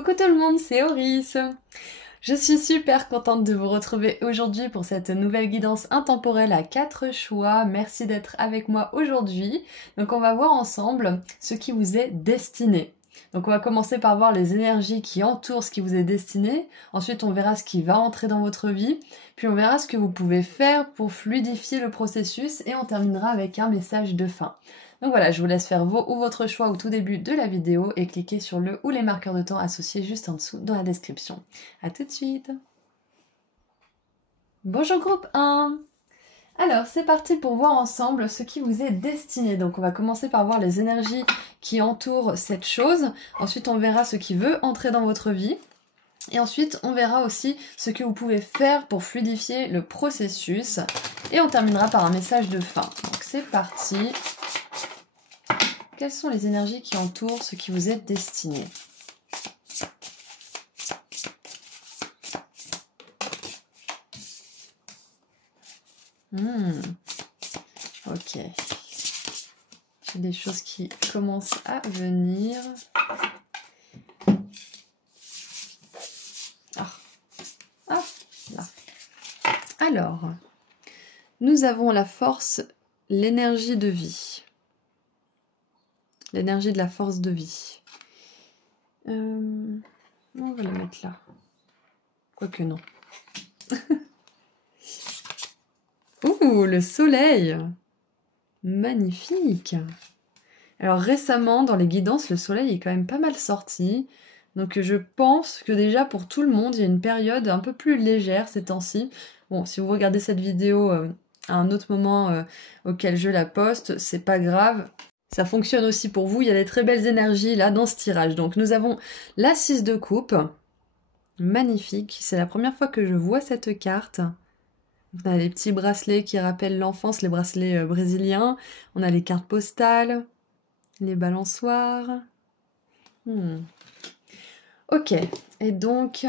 Coucou tout le monde, c'est Auris. Je suis super contente de vous retrouver aujourd'hui pour cette nouvelle guidance intemporelle à 4 choix. Merci d'être avec moi aujourd'hui. Donc on va voir ensemble ce qui vous est destiné. Donc on va commencer par voir les énergies qui entourent ce qui vous est destiné. Ensuite on verra ce qui va entrer dans votre vie. Puis on verra ce que vous pouvez faire pour fluidifier le processus. Et on terminera avec un message de fin. Donc voilà, je vous laisse faire vos ou votre choix au tout début de la vidéo et cliquez sur le ou les marqueurs de temps associés juste en dessous dans la description. A tout de suite. Bonjour groupe 1. Alors c'est parti pour voir ensemble ce qui vous est destiné. Donc on va commencer par voir les énergies qui entourent cette chose. Ensuite on verra ce qui veut entrer dans votre vie. Et ensuite, on verra aussi ce que vous pouvez faire pour fluidifier le processus. Et on terminera par un message de fin. Donc c'est parti. Quelles sont les énergies qui entourent ce qui vous est destiné? Ok. J'ai des choses qui commencent à venir. Là. Alors, nous avons la force, l'énergie de vie. L'énergie de la force de vie. On va la mettre là. Quoique non. Ouh, le soleil! Magnifique! Alors récemment, dans les guidances, le soleil est quand même pas mal sorti. Donc je pense que déjà pour tout le monde, il y a une période un peu plus légère ces temps-ci. Bon, si vous regardez cette vidéo à un autre moment auquel je la poste, c'est pas grave. Ça fonctionne aussi pour vous, il y a des très belles énergies là dans ce tirage. Donc nous avons la 6 de coupe, magnifique, c'est la première fois que je vois cette carte. On a les petits bracelets qui rappellent l'enfance, les bracelets brésiliens. On a les cartes postales, les balançoires. Ok, et donc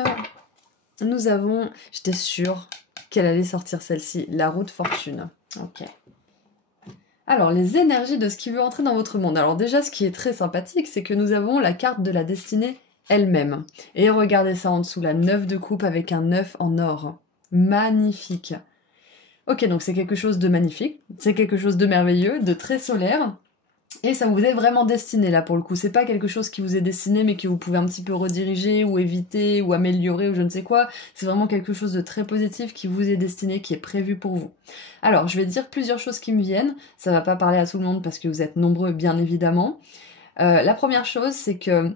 nous avons, j'étais sûre qu'elle allait sortir celle-ci, la roue de fortune. Ok. Alors, les énergies de ce qui veut entrer dans votre monde. Alors déjà, ce qui est très sympathique, c'est que nous avons la carte de la destinée elle-même. Et regardez ça en dessous, la 9 de coupe avec un 9 en or. Magnifique. Ok, donc c'est quelque chose de magnifique, c'est quelque chose de merveilleux, de très solaire. Et ça vous est vraiment destiné là pour le coup. C'est pas quelque chose qui vous est destiné mais que vous pouvez un petit peu rediriger ou éviter ou améliorer ou je ne sais quoi. C'est vraiment quelque chose de très positif qui vous est destiné, qui est prévu pour vous. Alors je vais dire plusieurs choses qui me viennent. Ça va pas parler à tout le monde parce que vous êtes nombreux bien évidemment. La première chose c'est que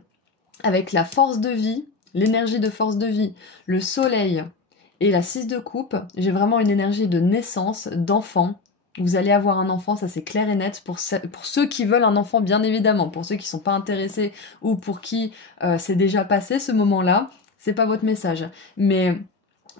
avec la force de vie, l'énergie de force de vie, le soleil et la 6 de coupe, j'ai vraiment une énergie de naissance, d'enfant. Vous allez avoir un enfant, ça c'est clair et net, pour ceux qui veulent un enfant bien évidemment, pour ceux qui sont pas intéressés ou pour qui c'est déjà passé ce moment-là, c'est pas votre message. Mais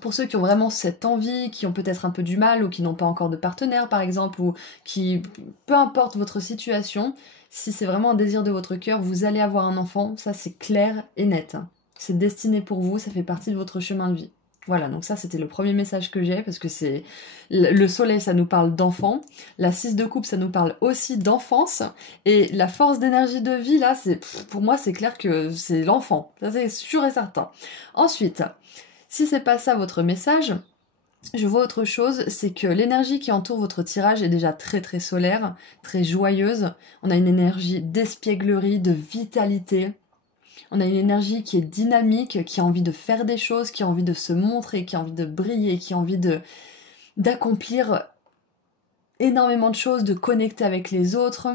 pour ceux qui ont vraiment cette envie, qui ont peut-être un peu du mal ou qui n'ont pas encore de partenaire par exemple, ou qui, peu importe votre situation, si c'est vraiment un désir de votre cœur, vous allez avoir un enfant, ça c'est clair et net. C'est destiné pour vous, ça fait partie de votre chemin de vie. Voilà, donc ça c'était le premier message que j'ai, parce que c'est le soleil, ça nous parle d'enfant, la 6 de coupe, ça nous parle aussi d'enfance, et la force d'énergie de vie, là, pour moi, c'est clair que c'est l'enfant, ça c'est sûr et certain. Ensuite, si c'est pas ça votre message, je vois autre chose, c'est que l'énergie qui entoure votre tirage est déjà très très solaire, très joyeuse, on a une énergie d'espièglerie, de vitalité. On a une énergie qui est dynamique, qui a envie de faire des choses, qui a envie de se montrer, qui a envie de briller, qui a envie d'accomplir énormément de choses, de connecter avec les autres.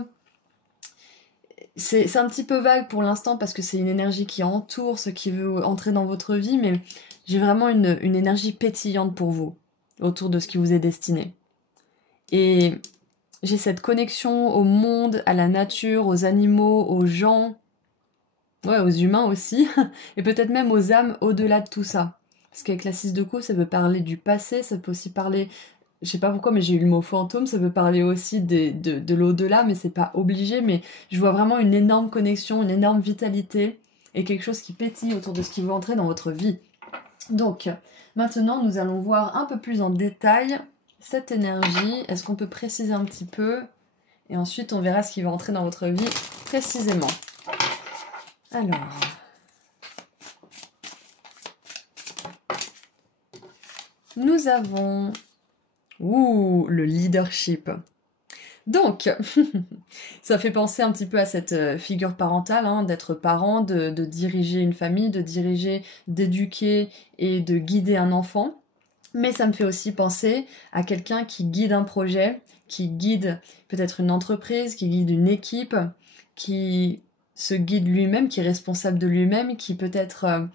C'est un petit peu vague pour l'instant parce que c'est une énergie qui entoure ce qui veut entrer dans votre vie, mais j'ai vraiment une énergie pétillante pour vous, autour de ce qui vous est destiné. Et j'ai cette connexion au monde, à la nature, aux animaux, aux gens... Ouais, aux humains aussi, et peut-être même aux âmes au-delà de tout ça. Parce qu'avec la 6 de coupe, ça peut parler du passé, ça peut aussi parler, je sais pas pourquoi, mais j'ai eu le mot fantôme, ça peut parler aussi de l'au-delà, mais c'est pas obligé, mais je vois vraiment une énorme connexion, une énorme vitalité, et quelque chose qui pétille autour de ce qui veut entrer dans votre vie. Donc, maintenant, nous allons voir un peu plus en détail cette énergie. Est-ce qu'on peut préciser un petit peu? Et ensuite, on verra ce qui va entrer dans votre vie précisément. Alors, nous avons... Ouh, le leadership. Donc, ça fait penser un petit peu à cette figure parentale, hein, d'être parent, de diriger une famille, de diriger, d'éduquer et de guider un enfant. Mais ça me fait aussi penser à quelqu'un qui guide un projet, qui guide peut-être une entreprise, qui guide une équipe, qui se guide lui-même, qui est responsable de lui-même, qui peut-être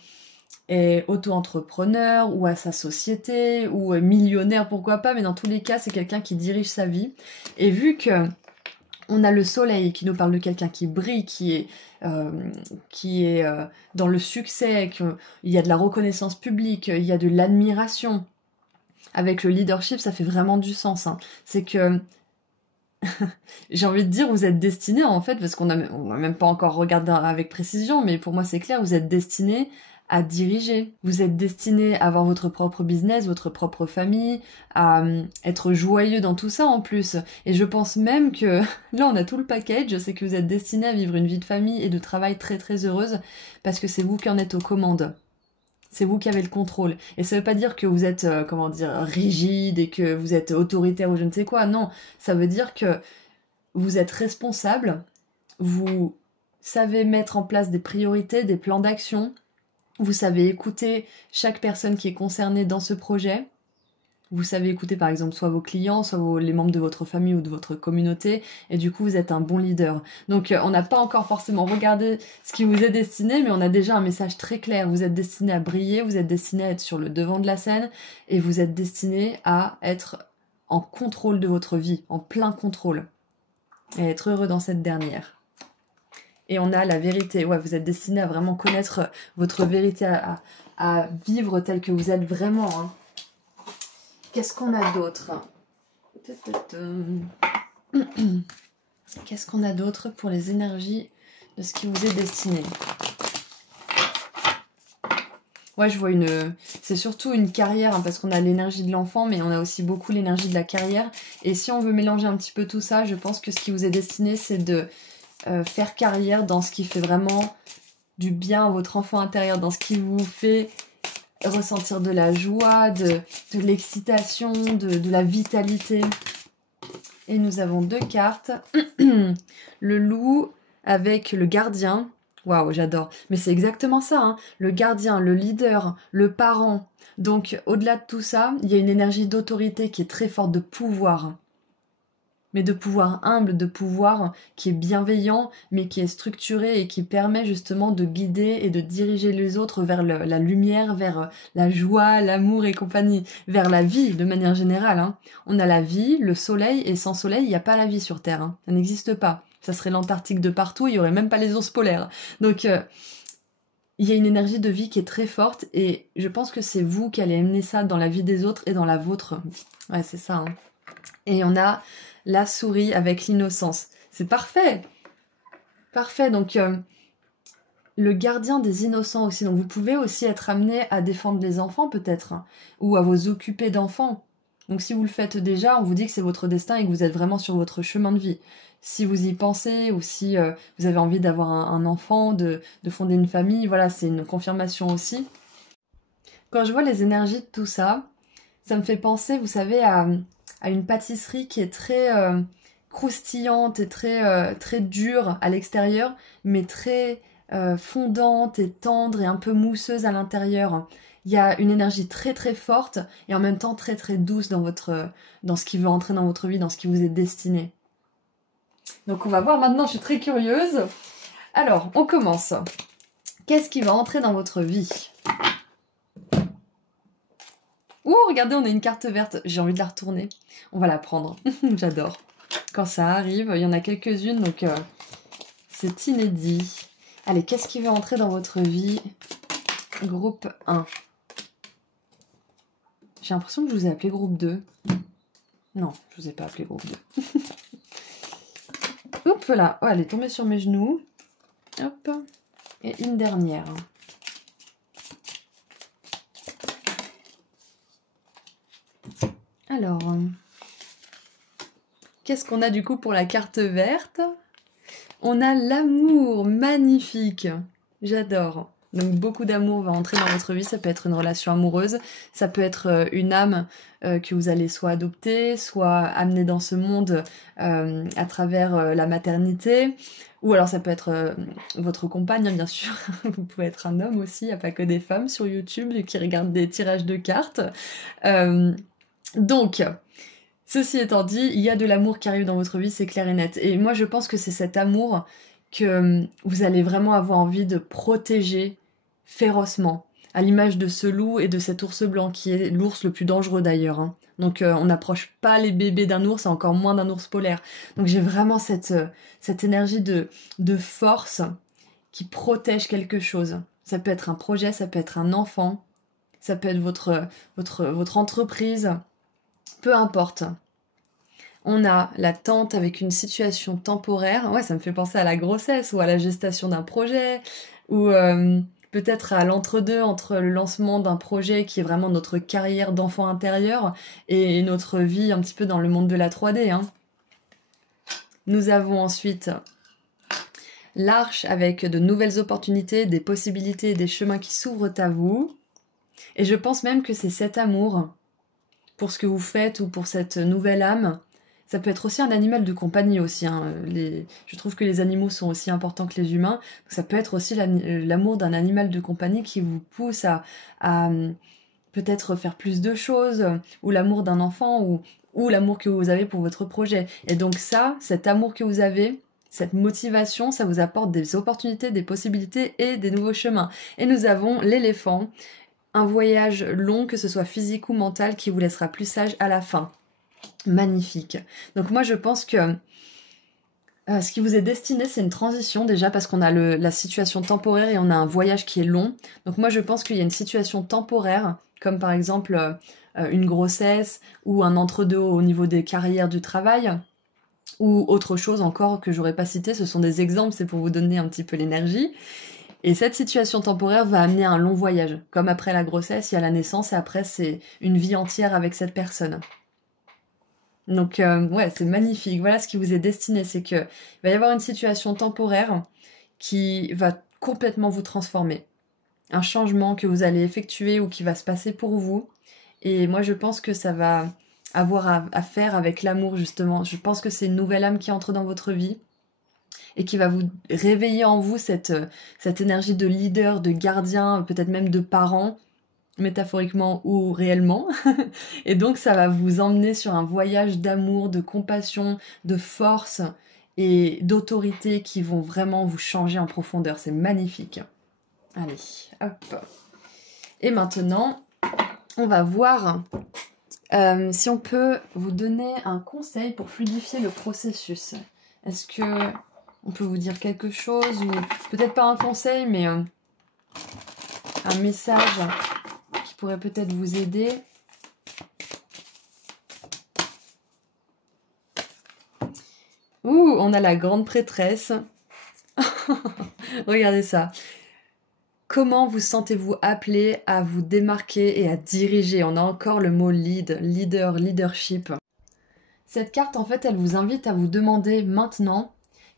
est auto-entrepreneur ou à sa société ou est millionnaire, pourquoi pas, mais dans tous les cas, c'est quelqu'un qui dirige sa vie. Et vu que on a le soleil qui nous parle de quelqu'un qui brille, qui est dans le succès, qu'il y a de la reconnaissance publique, il y a de l'admiration. Avec le leadership, ça fait vraiment du sens. Hein. C'est que j'ai envie de dire, vous êtes destiné en fait, parce qu'on n'a même pas encore regardé avec précision, mais pour moi c'est clair, vous êtes destiné à diriger. Vous êtes destiné à avoir votre propre business, votre propre famille, à être joyeux dans tout ça en plus. Et je pense même que là on a tout le package, c'est que vous êtes destiné à vivre une vie de famille et de travail très très heureuse, parce que c'est vous qui en êtes aux commandes. C'est vous qui avez le contrôle. Et ça veut pas dire que vous êtes, rigide et que vous êtes autoritaire ou je ne sais quoi. Non, ça veut dire que vous êtes responsable, vous savez mettre en place des priorités, des plans d'action, vous savez écouter chaque personne qui est concernée dans ce projet. Vous savez écouter par exemple soit vos clients, soit les membres de votre famille ou de votre communauté, et du coup vous êtes un bon leader. Donc on n'a pas encore forcément regardé ce qui vous est destiné, mais on a déjà un message très clair. Vous êtes destiné à briller, vous êtes destiné à être sur le devant de la scène, et vous êtes destiné à être en contrôle de votre vie, en plein contrôle, et être heureux dans cette dernière. Et on a la vérité, ouais, vous êtes destiné à vraiment connaître votre vérité, à vivre tel que vous êtes vraiment, hein. Qu'est-ce qu'on a d'autre? Qu'est-ce qu'on a d'autre pour les énergies de ce qui vous est destiné? Ouais, je vois c'est surtout une carrière, hein, parce qu'on a l'énergie de l'enfant, mais on a aussi beaucoup l'énergie de la carrière. Et si on veut mélanger un petit peu tout ça, je pense que ce qui vous est destiné, c'est de faire carrière dans ce qui fait vraiment du bien à votre enfant intérieur, dans ce qui vous fait ressentir de la joie, de l'excitation, de la vitalité. Et nous avons 2 cartes. Le loup avec le gardien. Waouh, j'adore. Mais c'est exactement ça, hein. Le gardien, le leader, le parent. Donc, au-delà de tout ça, il y a une énergie d'autorité qui est très forte, de pouvoir. Mais de pouvoir humble, de pouvoir qui est bienveillant, mais qui est structuré et qui permet justement de guider et de diriger les autres vers la lumière, vers la joie, l'amour et compagnie, vers la vie de manière générale. Hein. On a la vie, le soleil, et sans soleil, il n'y a pas la vie sur Terre. Hein. Ça n'existe pas. Ça serait l'Antarctique de partout, il n'y aurait même pas les ours polaires. Donc, il y a une énergie de vie qui est très forte, et je pense que c'est vous qui allez amener ça dans la vie des autres et dans la vôtre. Ouais, c'est ça. Hein. Et on a la souris avec l'innocence. C'est parfait. Parfait. Donc, le gardien des innocents aussi. Donc, vous pouvez aussi être amené à défendre les enfants, peut-être, hein, ou à vous occuper d'enfants. Donc, si vous le faites déjà, on vous dit que c'est votre destin et que vous êtes vraiment sur votre chemin de vie. Si vous y pensez, ou si vous avez envie d'avoir un enfant, de fonder une famille, voilà, c'est une confirmation aussi. Quand je vois les énergies de tout ça, ça me fait penser, vous savez, à une pâtisserie qui est très croustillante et très dure à l'extérieur, mais très fondante et tendre et un peu mousseuse à l'intérieur. Il y a une énergie très très forte et en même temps très très douce dans ce qui veut entrer dans votre vie, dans ce qui vous est destiné. Donc on va voir maintenant, je suis très curieuse. Alors, on commence. Qu'est-ce qui va entrer dans votre vie ? Ouh, regardez, on a une carte verte. J'ai envie de la retourner. On va la prendre. J'adore. Quand ça arrive, il y en a quelques-unes, donc c'est inédit. Allez, qu'est-ce qui va entrer dans votre vie ? Groupe 1. J'ai l'impression que je vous ai appelé groupe 2. Non, je vous ai pas appelé groupe 2. Hop là. Oh, elle est tombée sur mes genoux. Hop. Et une dernière. Alors, qu'est-ce qu'on a du coup pour la carte verte ? On a l'amour, magnifique. J'adore. Donc beaucoup d'amour va entrer dans votre vie, ça peut être une relation amoureuse, ça peut être une âme que vous allez soit adopter, soit amener dans ce monde à travers la maternité, ou alors ça peut être votre compagne, bien sûr, vous pouvez être un homme aussi, il n'y a pas que des femmes sur YouTube qui regardent des tirages de cartes. Donc, ceci étant dit, il y a de l'amour qui arrive dans votre vie, c'est clair et net. Et moi je pense que c'est cet amour que vous allez vraiment avoir envie de protéger férocement, à l'image de ce loup et de cet ours blanc, qui est l'ours le plus dangereux d'ailleurs. Hein. Donc on n'approche pas les bébés d'un ours, et encore moins d'un ours polaire. Donc j'ai vraiment cette énergie de force qui protège quelque chose. Ça peut être un projet, ça peut être un enfant, ça peut être votre entreprise, peu importe. On a la tente avec une situation temporaire. Ouais, ça me fait penser à la grossesse ou à la gestation d'un projet ou peut-être à l'entre-deux entre le lancement d'un projet qui est vraiment notre carrière d'enfant intérieur et notre vie un petit peu dans le monde de la 3D. Hein. Nous avons ensuite l'arche avec de nouvelles opportunités, des possibilités et des chemins qui s'ouvrent à vous. Et je pense même que c'est cet amour pour ce que vous faites ou pour cette nouvelle âme. Ça peut être aussi un animal de compagnie aussi. Hein. Je trouve que les animaux sont aussi importants que les humains. Donc ça peut être aussi l'amour d'un animal de compagnie qui vous pousse à peut-être faire plus de choses, ou l'amour d'un enfant, ou l'amour que vous avez pour votre projet. Et donc ça, cet amour que vous avez, cette motivation, ça vous apporte des opportunités, des possibilités et des nouveaux chemins. Et nous avons l'éléphant, un voyage long, que ce soit physique ou mental, qui vous laissera plus sage à la fin. Magnifique. Donc moi je pense que ce qui vous est destiné, c'est une transition déjà parce qu'on a la situation temporaire et on a un voyage qui est long. Donc moi je pense qu'il y a une situation temporaire, comme par exemple une grossesse ou un entre-deux au niveau des carrières du travail, ou autre chose encore que j'aurais pas cité. Ce sont des exemples, c'est pour vous donner un petit peu l'énergie. Et cette situation temporaire va amener un long voyage. Comme après la grossesse, il y a la naissance et après c'est une vie entière avec cette personne. Donc ouais, c'est magnifique. Voilà ce qui vous est destiné, c'est que il va y avoir une situation temporaire qui va complètement vous transformer. Un changement que vous allez effectuer ou qui va se passer pour vous. Et moi je pense que ça va avoir à faire avec l'amour justement. Je pense que c'est une nouvelle âme qui entre dans votre vie et qui va vous réveiller en vous cette énergie de leader, de gardien, peut-être même de parent, métaphoriquement ou réellement. Et donc ça va vous emmener sur un voyage d'amour, de compassion, de force et d'autorité qui vont vraiment vous changer en profondeur. C'est magnifique. Allez, hop. Et maintenant, on va voir si on peut vous donner un conseil pour fluidifier le processus. Est-ce que on peut vous dire quelque chose, ou peut-être pas un conseil, mais un message qui pourrait peut-être vous aider. Ouh, on a la grande prêtresse. Regardez ça. Comment vous sentez-vous appelé à vous démarquer et à diriger? On a encore le mot lead, leader, leadership. Cette carte, en fait, elle vous invite à vous demander maintenant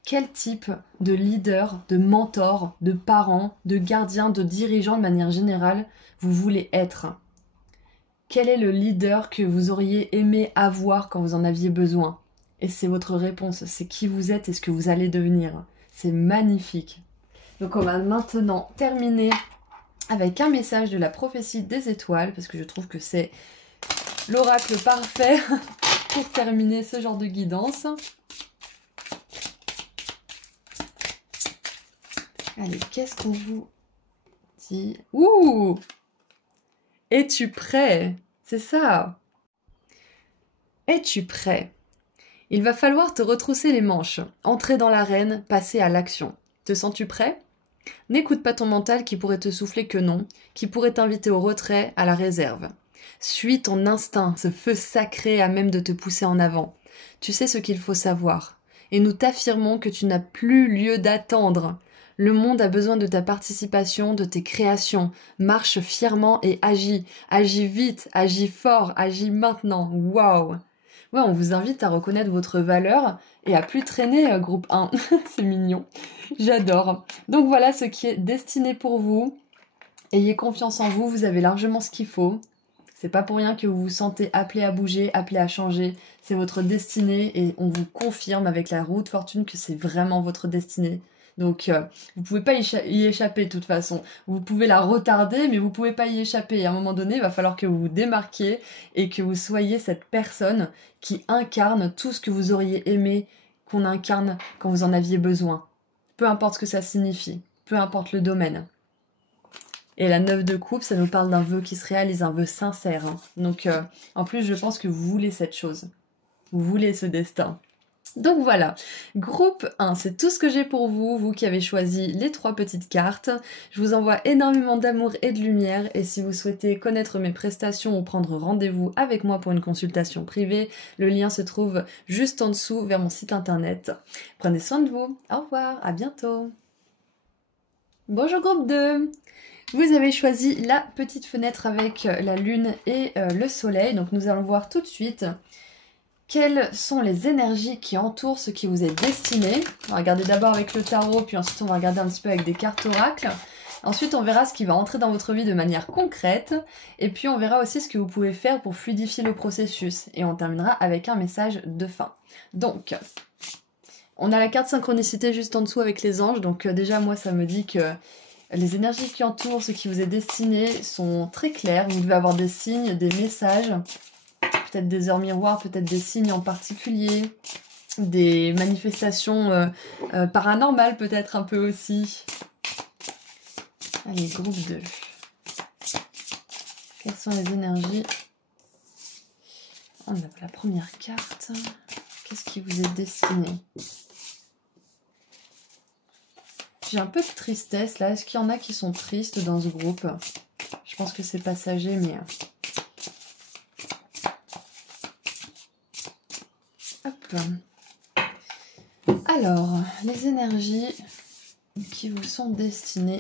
quel type de leader, de mentor, de parent, de gardien, de dirigeant de manière générale vous voulez être. Quel est le leader que vous auriez aimé avoir quand vous en aviez besoin? Et c'est votre réponse, c'est qui vous êtes et ce que vous allez devenir. C'est magnifique. Donc on va maintenant terminer avec un message de la prophétie des étoiles, parce que je trouve que c'est l'oracle parfait pour terminer ce genre de guidance. Allez, qu'est-ce qu'on vous dit? Ouh! Es-tu prêt? C'est ça. Es-tu prêt? Il va falloir te retrousser les manches, entrer dans l'arène, passer à l'action. Te sens-tu prêt? N'écoute pas ton mental qui pourrait te souffler que non, qui pourrait t'inviter au retrait, à la réserve. Suis ton instinct, ce feu sacré à même de te pousser en avant. Tu sais ce qu'il faut savoir. Et nous t'affirmons que tu n'as plus lieu d'attendre. Le monde a besoin de ta participation, de tes créations. Marche fièrement et agis. Agis vite, agis fort, agis maintenant. Waouh! Ouais, on vous invite à reconnaître votre valeur et à plus traîner groupe 1. C'est mignon. J'adore. Donc voilà ce qui est destiné pour vous. Ayez confiance en vous, vous avez largement ce qu'il faut. C'est pas pour rien que vous vous sentez appelé à bouger, appelé à changer. C'est votre destinée et on vous confirme avec la roue de fortune que c'est vraiment votre destinée. Donc vous pouvez pas y échapper de toute façon. Vous pouvez la retarder mais vous pouvez pas y échapper. Et à un moment donné, il va falloir que vous vous démarquiez et que vous soyez cette personne qui incarne tout ce que vous auriez aimé qu'on incarne quand vous en aviez besoin. Peu importe ce que ça signifie, peu importe le domaine. Et la 9 de coupe, ça nous parle d'un vœu qui se réalise, un vœu sincère. Hein. Donc, en plus, je pense que vous voulez cette chose. Vous voulez ce destin. Donc voilà, groupe 1, c'est tout ce que j'ai pour vous, vous qui avez choisi les 3 petites cartes. Je vous envoie énormément d'amour et de lumière, et si vous souhaitez connaître mes prestations ou prendre rendez-vous avec moi pour une consultation privée, le lien se trouve juste en dessous vers mon site internet. Prenez soin de vous, au revoir, à bientôt. Bonjour groupe 2. Vous avez choisi la petite fenêtre avec la lune et le soleil. Donc nous allons voir tout de suite quelles sont les énergies qui entourent ce qui vous est destiné. On va regarder d'abord avec le tarot, puis ensuite on va regarder un petit peu avec des cartes oracles. Ensuite on verra ce qui va entrer dans votre vie de manière concrète. Et puis on verra aussi ce que vous pouvez faire pour fluidifier le processus. Et on terminera avec un message de fin. Donc, on a la carte synchronicité juste en dessous avec les anges. Donc déjà moi ça me dit que les énergies qui entourent ce qui vous est destiné sont très claires. Vous devez avoir des signes, des messages, peut-être des heures miroirs, peut-être des signes en particulier, des manifestations paranormales peut-être un peu aussi. Allez, groupe 2. Quelles sont les énergies? On a la première carte. Qu'est-ce qui vous est destiné? J'ai un peu de tristesse là. Est-ce qu'il y en a qui sont tristes dans ce groupe? Je pense que c'est passager, mais... Hop. Alors, les énergies qui vous sont destinées,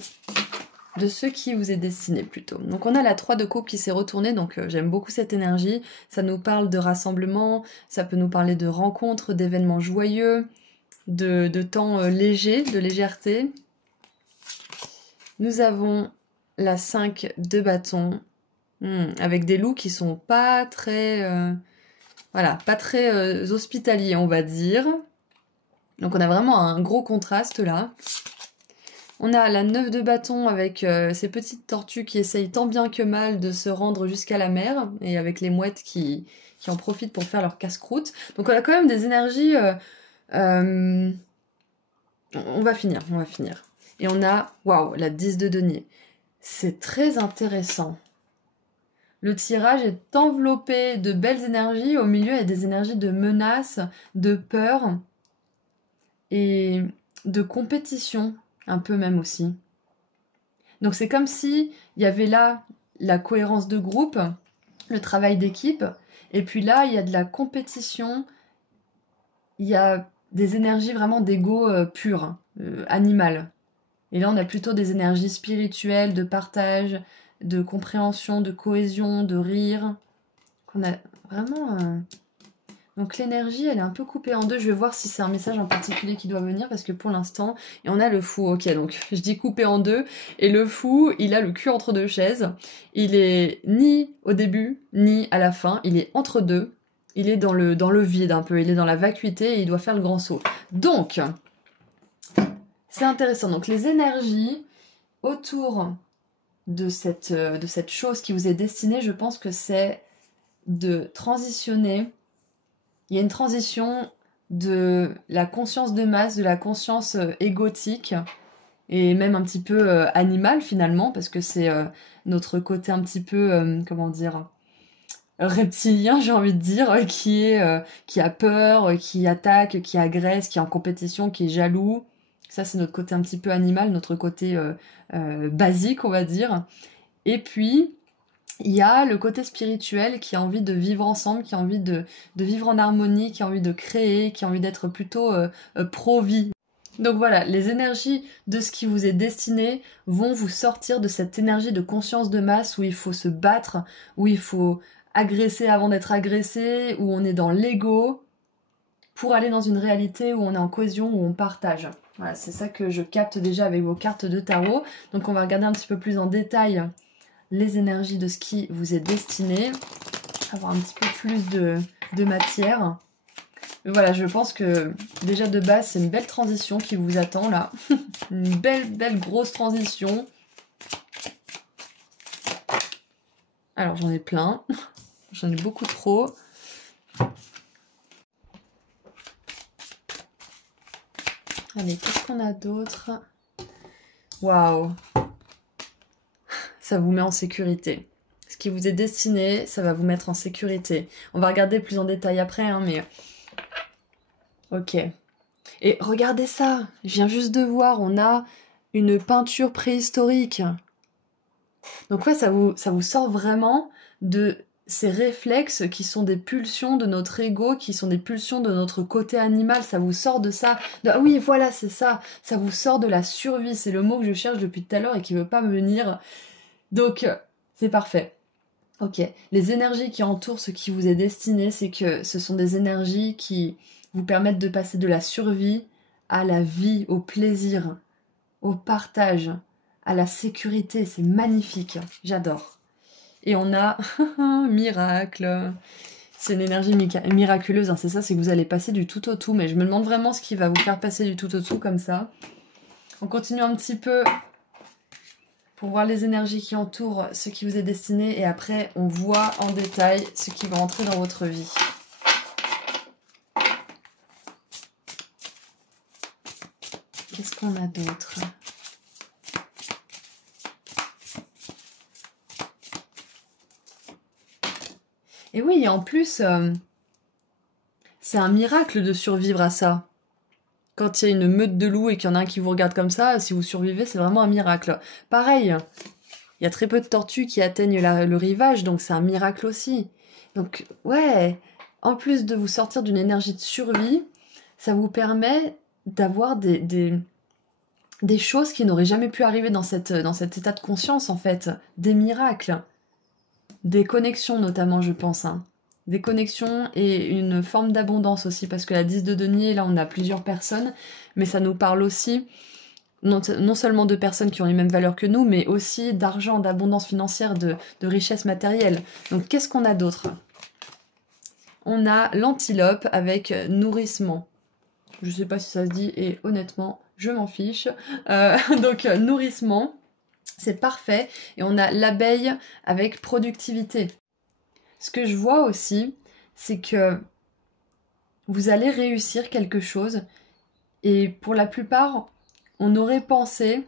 de ceux qui vous est destiné plutôt. Donc on a la 3 de coupe qui s'est retournée, donc j'aime beaucoup cette énergie. Ça nous parle de rassemblement, ça peut nous parler de rencontres, d'événements joyeux, de temps léger, de légèreté. Nous avons la 5 de bâton, avec des loups qui sont pas très, voilà, pas très hospitaliers, on va dire. Donc on a vraiment un gros contraste là. On a la 9 de bâton avec ces petites tortues qui essayent tant bien que mal de se rendre jusqu'à la mer, et avec les mouettes qui en profitent pour faire leur casse-croûte. Donc on a quand même des énergies... on va finir. Et on a, waouh, la 10 de denier. C'est très intéressant. Le tirage est enveloppé de belles énergies. Au milieu, il y a des énergies de menace, de peur et de compétition, un peu même aussi. Donc c'est comme si il y avait là la cohérence de groupe, le travail d'équipe, et puis là, il y a de la compétition, il y a des énergies vraiment d'ego pur, animal. Et là, on a plutôt des énergies spirituelles, de partage, de compréhension, de cohésion, de rire. On a vraiment... Donc l'énergie, elle est un peu coupée en deux. Je vais voir si c'est un message en particulier qui doit venir, parce que pour l'instant... Et on a le fou, ok, donc je dis coupé en deux. Et le fou, il a le cul entre deux chaises. Il est ni au début, ni à la fin. Il est entre deux. Il est dans le vide un peu. Il est dans la vacuité et il doit faire le grand saut. Donc... c'est intéressant. Donc les énergies autour de cette chose qui vous est destinée, je pense que c'est de transitionner. Il y a une transition de la conscience de masse, de la conscience égotique, et même un petit peu animale finalement, parce que c'est notre côté un petit peu, comment dire, reptilien, j'ai envie de dire, qui a peur, qui attaque, qui agresse, qui est en compétition, qui est jaloux. Ça, c'est notre côté un petit peu animal, notre côté basique, on va dire. Et puis, il y a le côté spirituel qui a envie de vivre ensemble, qui a envie de vivre en harmonie, qui a envie de créer, qui a envie d'être plutôt pro-vie. Donc voilà, les énergies de ce qui vous est destiné vont vous sortir de cette énergie de conscience de masse où il faut se battre, où il faut agresser avant d'être agressé, où on est dans l'ego, pour aller dans une réalité où on est en cohésion, où on partage. Voilà, c'est ça que je capte déjà avec vos cartes de tarot. Donc on va regarder un petit peu plus en détail les énergies de ce qui vous est destiné, avoir un petit peu plus de matière. Mais voilà, je pense que déjà de base, c'est une belle transition qui vous attend là. Une belle grosse transition. Alors j'en ai plein, j'en ai beaucoup trop. Allez, qu'est-ce qu'on a d'autre? Waouh! Ça vous met en sécurité. Ce qui vous est destiné, ça va vous mettre en sécurité. On va regarder plus en détail après, hein, mais... Ok. Et regardez ça, je viens juste de voir, on a une peinture préhistorique. Donc ouais, ça vous sort vraiment de ces réflexes qui sont des pulsions de notre ego, qui sont des pulsions de notre côté animal, ça vous sort de ça. Ah oui, voilà, c'est ça. Ça vous sort de la survie, c'est le mot que je cherche depuis tout à l'heure et qui veut pas me venir. Donc, c'est parfait. Ok, les énergies qui entourent ce qui vous est destiné, c'est que ce sont des énergies qui vous permettent de passer de la survie à la vie, au plaisir, au partage, à la sécurité. C'est magnifique, j'adore. Et on a miracle. C'est une énergie miraculeuse, hein, c'est ça, c'est que vous allez passer du tout au tout. Mais je me demande vraiment ce qui va vous faire passer du tout au tout comme ça. On continue un petit peu pour voir les énergies qui entourent ce qui vous est destiné. Et après, on voit en détail ce qui va entrer dans votre vie. Qu'est-ce qu'on a d'autre ? Et oui, en plus, c'est un miracle de survivre à ça. Quand il y a une meute de loups et qu'il y en a un qui vous regarde comme ça, si vous survivez, c'est vraiment un miracle. Pareil, il y a très peu de tortues qui atteignent le rivage, donc c'est un miracle aussi. Donc, ouais, en plus de vous sortir d'une énergie de survie, ça vous permet d'avoir des choses qui n'auraient jamais pu arriver dans cet état de conscience, en fait. Des miracles. Des connexions notamment, je pense. Hein. Des connexions et une forme d'abondance aussi, parce que la 10 de denier, là, on a plusieurs personnes, mais ça nous parle aussi non seulement de personnes qui ont les mêmes valeurs que nous, mais aussi d'argent, d'abondance financière, de richesse matérielle. Donc, qu'est-ce qu'on a d'autre? On a l'antilope avec nourrissement. Je sais pas si ça se dit, et honnêtement, je m'en fiche. Donc, nourrissement. C'est parfait. Et on a l'abeille avec productivité. Ce que je vois aussi, c'est que vous allez réussir quelque chose. Et pour la plupart, on aurait pensé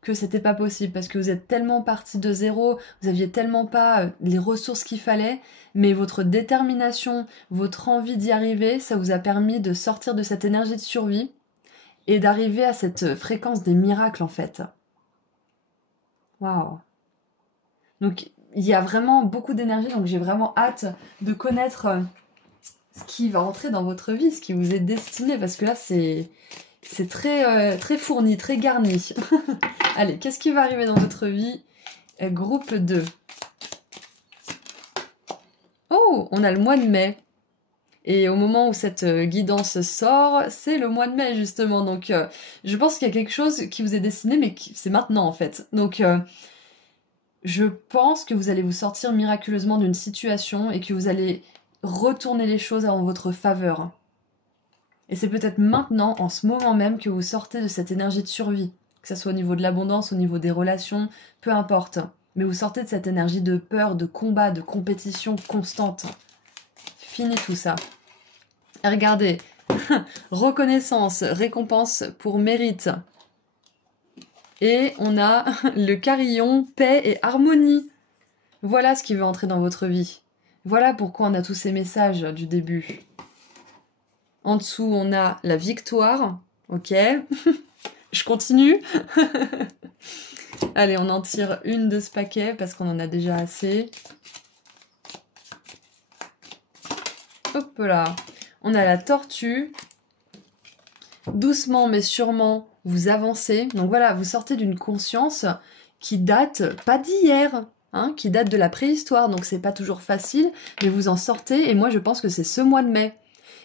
que c'était pas possible. Parce que vous êtes tellement parti de zéro, vous aviez tellement pas les ressources qu'il fallait. Mais votre détermination, votre envie d'y arriver, ça vous a permis de sortir de cette énergie de survie. Et d'arriver à cette fréquence des miracles en fait. Waouh. Donc, il y a vraiment beaucoup d'énergie, donc j'ai vraiment hâte de connaître ce qui va entrer dans votre vie, ce qui vous est destiné, parce que là, c'est très fourni, très garni. Allez, qu'est-ce qui va arriver dans votre vie? Groupe 2. Oh, on a le mois de mai. Et au moment où cette guidance sort, c'est le mois de mai, justement. Donc, je pense qu'il y a quelque chose qui vous est destiné, mais c'est maintenant, en fait. Donc... je pense que vous allez vous sortir miraculeusement d'une situation et que vous allez retourner les choses en votre faveur. Et c'est peut-être maintenant, en ce moment même, que vous sortez de cette énergie de survie. Que ce soit au niveau de l'abondance, au niveau des relations, peu importe. Mais vous sortez de cette énergie de peur, de combat, de compétition constante. Fini tout ça. Et regardez, reconnaissance, récompense pour mérite. Et on a le carillon, paix et harmonie. Voilà ce qui veut entrer dans votre vie. Voilà pourquoi on a tous ces messages du début. En dessous, on a la victoire. Ok. Je continue. Allez, on en tire une de ce paquet parce qu'on en a déjà assez. Hop là. On a la tortue. Doucement mais sûrement, vous avancez. Donc voilà, vous sortez d'une conscience qui date pas d'hier, hein, qui date de la préhistoire. Donc c'est pas toujours facile, mais vous en sortez. Et moi, je pense que c'est ce mois de mai.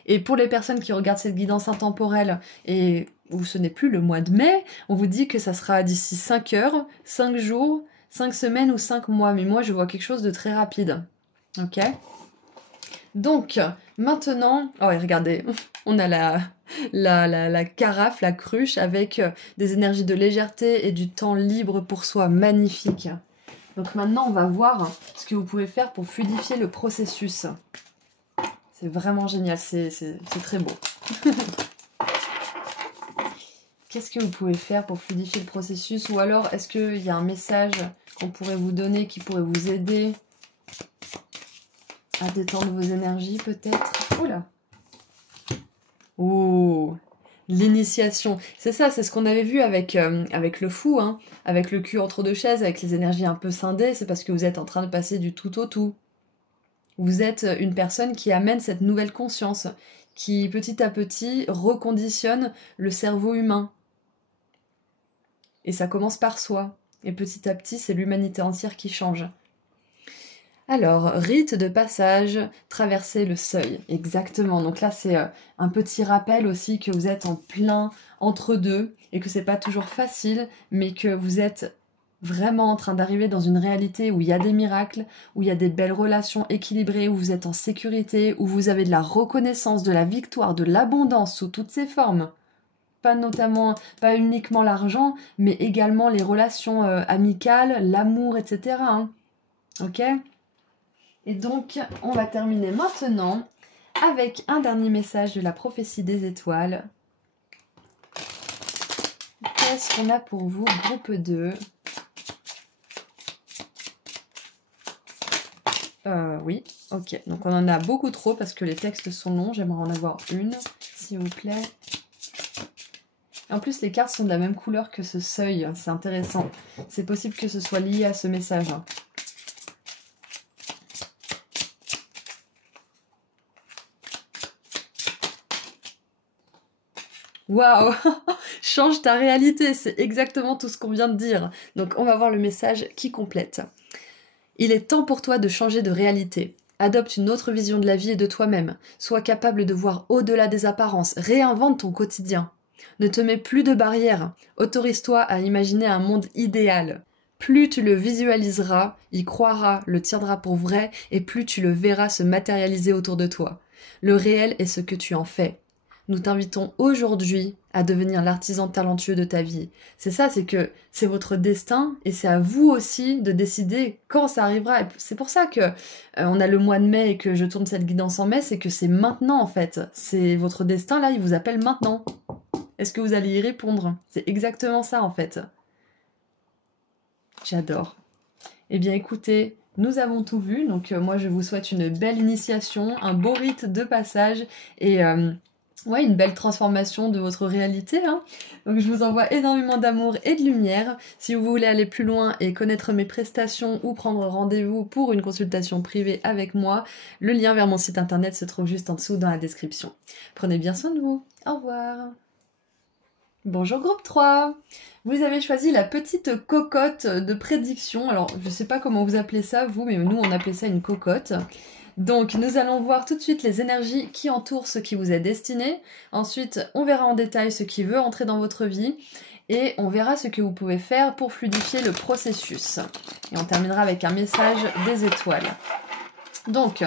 Et pour les personnes qui regardent cette guidance intemporelle et où ce n'est plus le mois de mai, on vous dit que ça sera d'ici 5 heures, 5 jours, 5 semaines ou 5 mois. Mais moi, je vois quelque chose de très rapide. Ok? Donc, maintenant... Oh, et regardez, on a la carafe, la cruche, avec des énergies de légèreté et du temps libre pour soi. Magnifique. Donc maintenant, on va voir ce que vous pouvez faire pour fluidifier le processus. C'est vraiment génial, c'est très beau. Qu'est-ce que vous pouvez faire pour fluidifier le processus? Ou alors, est-ce qu'il y a un message qu'on pourrait vous donner qui pourrait vous aider à détendre vos énergies, peut-être? Oula! Oh! L'initiation. C'est ça, c'est ce qu'on avait vu avec le fou, hein, avec le cul entre deux chaises, avec les énergies un peu scindées. C'est parce que vous êtes en train de passer du tout au tout. Vous êtes une personne qui amène cette nouvelle conscience, qui petit à petit reconditionne le cerveau humain. Et ça commence par soi. Et petit à petit, c'est l'humanité entière qui change. Alors, rite de passage, traverser le seuil. Exactement. Donc là, c'est un petit rappel aussi que vous êtes en plein entre deux et que c'est pas toujours facile, mais que vous êtes vraiment en train d'arriver dans une réalité où il y a des miracles, où il y a des belles relations équilibrées, où vous êtes en sécurité, où vous avez de la reconnaissance, de la victoire, de l'abondance sous toutes ses formes. Pas uniquement l'argent, mais également les relations amicales, l'amour, etc. Hein. Ok ? Et donc, on va terminer maintenant avec un dernier message de la prophétie des étoiles. Qu'est-ce qu'on a pour vous, groupe 2 ? Oui, ok. Donc on en a beaucoup trop parce que les textes sont longs. J'aimerais en avoir une, s'il vous plaît. En plus, les cartes sont de la même couleur que ce seuil. C'est intéressant. C'est possible que ce soit lié à ce message. Waouh! Change ta réalité, c'est exactement tout ce qu'on vient de dire. Donc on va voir le message qui complète. Il est temps pour toi de changer de réalité. Adopte une autre vision de la vie et de toi-même. Sois capable de voir au-delà des apparences. Réinvente ton quotidien. Ne te mets plus de barrières. Autorise-toi à imaginer un monde idéal. Plus tu le visualiseras, y croiras, le tiendras pour vrai, et plus tu le verras se matérialiser autour de toi. Le réel est ce que tu en fais. Nous t'invitons aujourd'hui à devenir l'artisan talentueux de ta vie. C'est ça, c'est que c'est votre destin et c'est à vous aussi de décider quand ça arrivera. Et c'est pour ça que on a le mois de mai et que je tourne cette guidance en mai, c'est que c'est maintenant en fait. C'est votre destin là, il vous appelle maintenant. Est-ce que vous allez y répondre? C'est exactement ça en fait. J'adore. Eh bien écoutez, nous avons tout vu, donc moi je vous souhaite une belle initiation, un beau rite de passage et ouais, une belle transformation de votre réalité. Hein. Donc je vous envoie énormément d'amour et de lumière. Si vous voulez aller plus loin et connaître mes prestations ou prendre rendez-vous pour une consultation privée avec moi, le lien vers mon site internet se trouve juste en dessous dans la description. Prenez bien soin de vous. Au revoir. Bonjour groupe 3. Vous avez choisi la petite cocotte de prédiction. Alors, je ne sais pas comment vous appelez ça, vous, mais nous, on appelait ça une cocotte. Donc, nous allons voir tout de suite les énergies qui entourent ce qui vous est destiné. Ensuite, on verra en détail ce qui veut entrer dans votre vie. Et on verra ce que vous pouvez faire pour fluidifier le processus. Et on terminera avec un message des étoiles. Donc,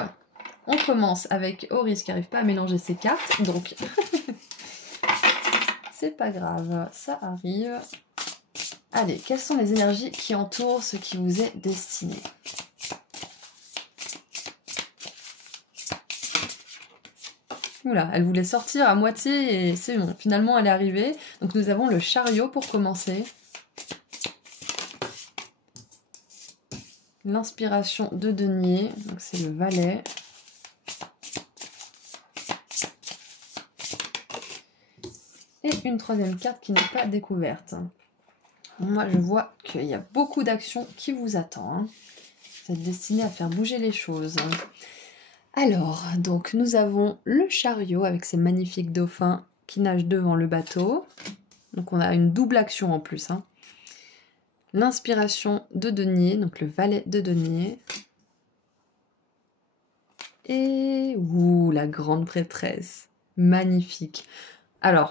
on commence avec Auris qui n'arrive pas à mélanger ses cartes. Donc... C'est pas grave, ça arrive. Allez, quelles sont les énergies qui entourent ce qui vous est destiné? Oula, elle voulait sortir à moitié et c'est bon, finalement elle est arrivée. Donc nous avons le chariot pour commencer. L'inspiration de denier, donc c'est le valet. Et une troisième carte qui n'est pas découverte. Moi, je vois qu'il y a beaucoup d'actions qui vous attendent. Hein. Vous êtes destiné à faire bouger les choses. Alors, donc, nous avons le chariot avec ses magnifiques dauphins qui nagent devant le bateau. Donc, on a une double action en plus. Hein. L'inspiration de denier, donc le valet de denier. Et, ouh, la grande prêtresse. magnifique. Alors,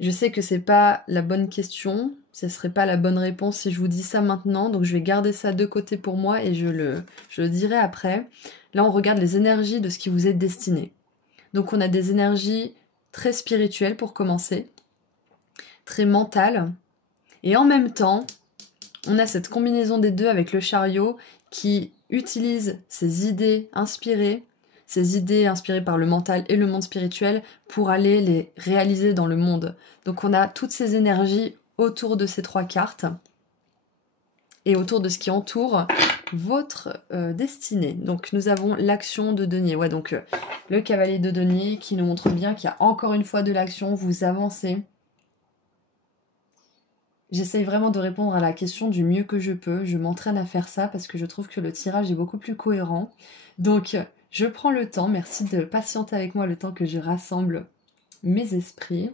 je sais que c'est pas la bonne question, ce serait pas la bonne réponse si je vous dis ça maintenant, donc je vais garder ça de côté pour moi et je le dirai après. Là, on regarde les énergies de ce qui vous est destiné. Donc on a des énergies très spirituelles pour commencer, très mentales, et en même temps, on a cette combinaison des deux avec le chariot qui utilise ces idées inspirées par le mental et le monde spirituel pour aller les réaliser dans le monde. Donc on a toutes ces énergies autour de ces 3 cartes et autour de ce qui entoure votre destinée. Donc nous avons l'action de denier. Ouais, donc le cavalier de denier qui nous montre bien qu'il y a encore une fois de l'action, vous avancez. J'essaye vraiment de répondre à la question du mieux que je peux. Je m'entraîne à faire ça parce que je trouve que le tirage est beaucoup plus cohérent. Donc, je prends le temps. Merci de patienter avec moi le temps que je rassemble mes esprits.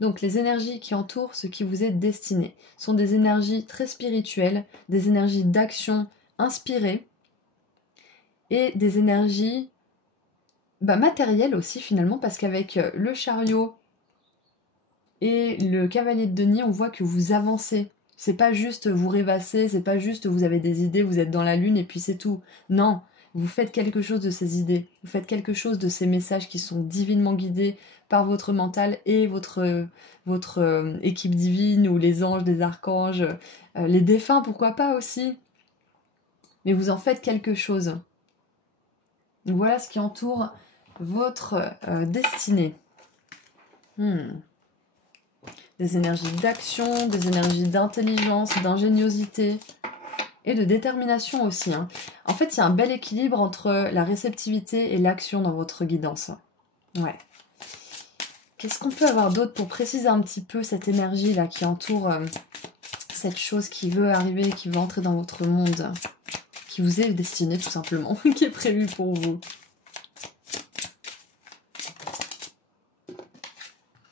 Donc, les énergies qui entourent ce qui vous est destiné sont des énergies très spirituelles, des énergies d'action inspirées et des énergies matérielles aussi finalement parce qu'avec le chariot et le cavalier de denier, on voit que vous avancez. C'est pas juste vous rêvassez, c'est pas juste vous avez des idées, vous êtes dans la lune et puis c'est tout. Non, vous faites quelque chose de ces idées. Vous faites quelque chose de ces messages qui sont divinement guidés par votre mental et votre équipe divine ou les anges, les archanges, les défunts, pourquoi pas aussi. Mais vous en faites quelque chose. Donc voilà ce qui entoure votre destinée. Des énergies d'action, des énergies d'intelligence, d'ingéniosité et de détermination aussi. En fait, il y a un bel équilibre entre la réceptivité et l'action dans votre guidance. Ouais. Qu'est-ce qu'on peut avoir d'autre pour préciser un petit peu cette énergie-là qui entoure cette chose qui veut arriver, qui veut entrer dans votre monde, qui vous est destinée tout simplement, qui est prévue pour vous?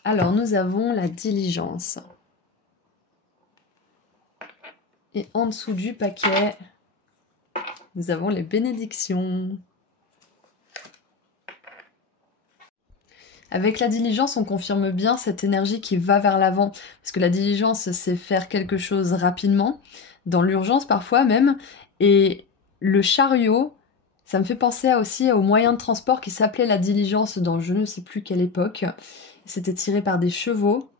Alors, nous avons la diligence. Et en dessous du paquet, nous avons les bénédictions. Avec la diligence, on confirme bien cette énergie qui va vers l'avant. Parce que la diligence, c'est faire quelque chose rapidement, dans l'urgence parfois même. Et le chariot, ça me fait penser aussi au moyen de transport qui s'appelait la diligence dans je ne sais plus quelle époque. C'était tiré par des chevaux.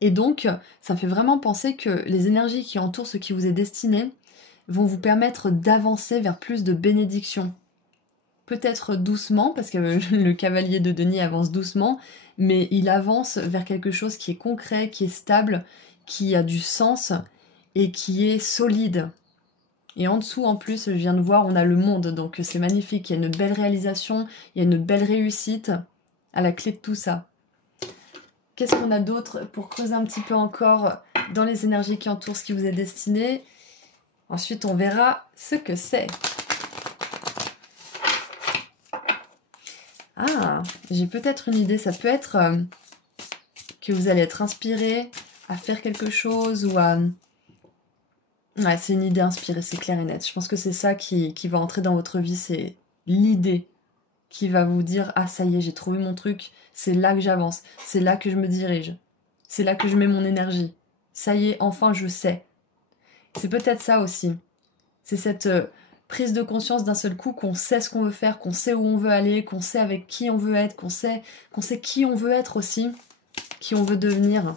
Et donc, ça me fait vraiment penser que les énergies qui entourent ce qui vous est destiné vont vous permettre d'avancer vers plus de bénédictions. Peut-être doucement, parce que le cavalier de denier avance doucement, mais il avance vers quelque chose qui est concret, qui est stable, qui a du sens et qui est solide. Et en dessous, en plus, je viens de voir, on a le monde, donc c'est magnifique. Il y a une belle réalisation, il y a une belle réussite à la clé de tout ça. Qu'est-ce qu'on a d'autre pour creuser un petit peu encore dans les énergies qui entourent ce qui vous est destiné? Ensuite, on verra ce que c'est. Ah, j'ai peut-être une idée. Ça peut être que vous allez être inspiré à faire quelque chose ou à... Ouais, c'est une idée inspirée, c'est clair et net. Je pense que c'est ça qui va entrer dans votre vie, c'est l'idée qui va vous dire « Ah, ça y est, j'ai trouvé mon truc, c'est là que j'avance, c'est là que je me dirige, c'est là que je mets mon énergie. Ça y est, enfin, je sais. » C'est peut-être ça aussi. C'est cette prise de conscience d'un seul coup qu'on sait ce qu'on veut faire, qu'on sait où on veut aller, qu'on sait avec qui on veut être, qu'on sait qui on veut être aussi, qui on veut devenir.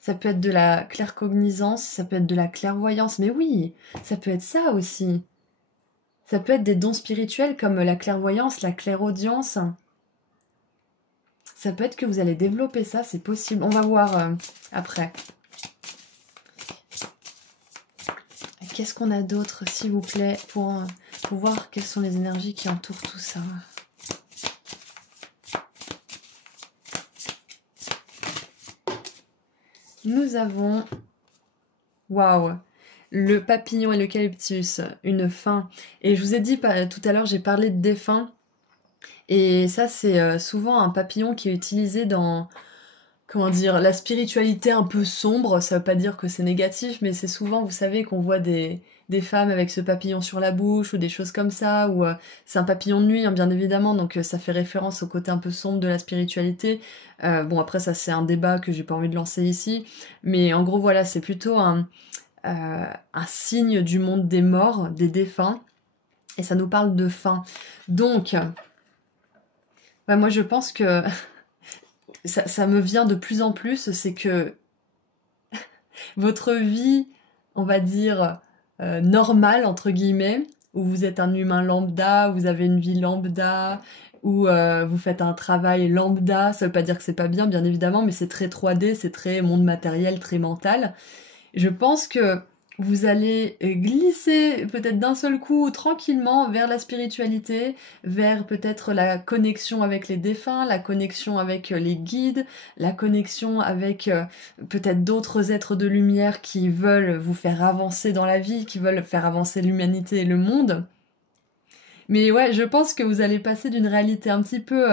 Ça peut être de la claircognizance, ça peut être de la clairvoyance, mais oui, ça peut être ça aussi. Ça peut être des dons spirituels comme la clairvoyance, la clairaudience. Ça peut être que vous allez développer ça, c'est possible. On va voir après. Qu'est-ce qu'on a d'autre, s'il vous plaît, pour voir quelles sont les énergies qui entourent tout ça? Nous avons... Waouh! Le papillon et l'eucalyptus, une fin. Et je vous ai dit tout à l'heure, j'ai parlé de défunt. Et ça, c'est souvent un papillon qui est utilisé dans... comment dire, la spiritualité un peu sombre, ça veut pas dire que c'est négatif, mais c'est souvent, vous savez, qu'on voit des femmes avec ce papillon sur la bouche ou des choses comme ça, ou c'est un papillon de nuit, hein, bien évidemment, donc ça fait référence au côté un peu sombre de la spiritualité. Bon, après, ça, c'est un débat que j'ai pas envie de lancer ici, mais en gros, voilà, c'est plutôt un signe du monde des morts, des défunts, et ça nous parle de fin. Donc, bah, moi, je pense que ça me vient de plus en plus, c'est que votre vie, on va dire, normale, entre guillemets, où vous êtes un humain lambda, où vous avez une vie lambda, où vous faites un travail lambda, ça veut pas dire que c'est pas bien, bien évidemment, mais c'est très 3D, c'est très monde matériel, très mental. Je pense que vous allez glisser peut-être d'un seul coup tranquillement vers la spiritualité, vers peut-être la connexion avec les défunts, la connexion avec les guides, la connexion avec peut-être d'autres êtres de lumière qui veulent vous faire avancer dans la vie, qui veulent faire avancer l'humanité et le monde. Mais ouais, je pense que vous allez passer d'une réalité un petit peu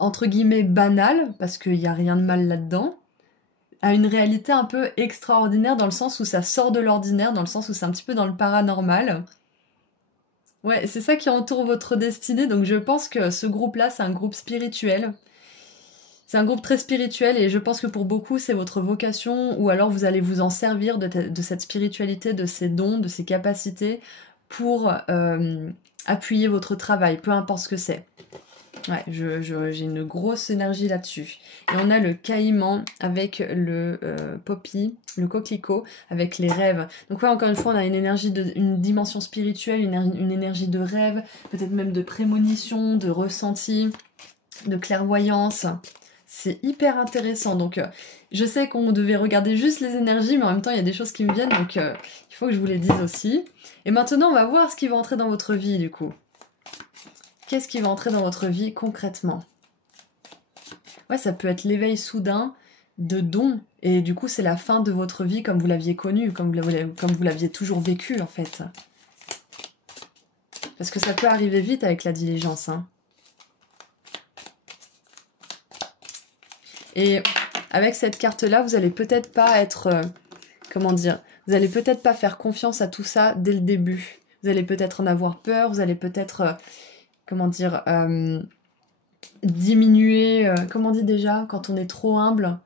entre guillemets banale, parce qu'il n'y a rien de mal là-dedans, à une réalité un peu extraordinaire dans le sens où ça sort de l'ordinaire, dans le sens où c'est un petit peu dans le paranormal. Ouais, c'est ça qui entoure votre destinée, donc je pense que ce groupe-là, c'est un groupe spirituel. C'est un groupe très spirituel et je pense que pour beaucoup, c'est votre vocation ou alors vous allez vous en servir de cette spiritualité, de ces dons, de ces capacités pour appuyer votre travail, peu importe ce que c'est. Ouais, j'ai une grosse énergie là-dessus. Et on a le caïman avec le poppy, le coquelicot, avec les rêves. Donc ouais, encore une fois, on a une énergie une dimension spirituelle, une énergie de rêve, peut-être même de prémonition, de ressenti, de clairvoyance. C'est hyper intéressant. Donc je sais qu'on devait regarder juste les énergies, mais en même temps, il y a des choses qui me viennent, donc il faut que je vous les dise aussi. Et maintenant, on va voir ce qui va entrer dans votre vie, du coup. Qu'est-ce qui va entrer dans votre vie concrètement? Ouais, ça peut être l'éveil soudain de dons. Et du coup, c'est la fin de votre vie comme vous l'aviez connue, comme vous l'aviez toujours vécu, en fait. Parce que ça peut arriver vite avec la diligence. Hein. Et avec cette carte-là, vous allez peut-être pas être... comment dire? Vous allez peut-être pas faire confiance à tout ça dès le début. Vous allez peut-être en avoir peur, vous allez peut-être... comment dire, diminuer, comment on dit déjà, quand on est trop humble.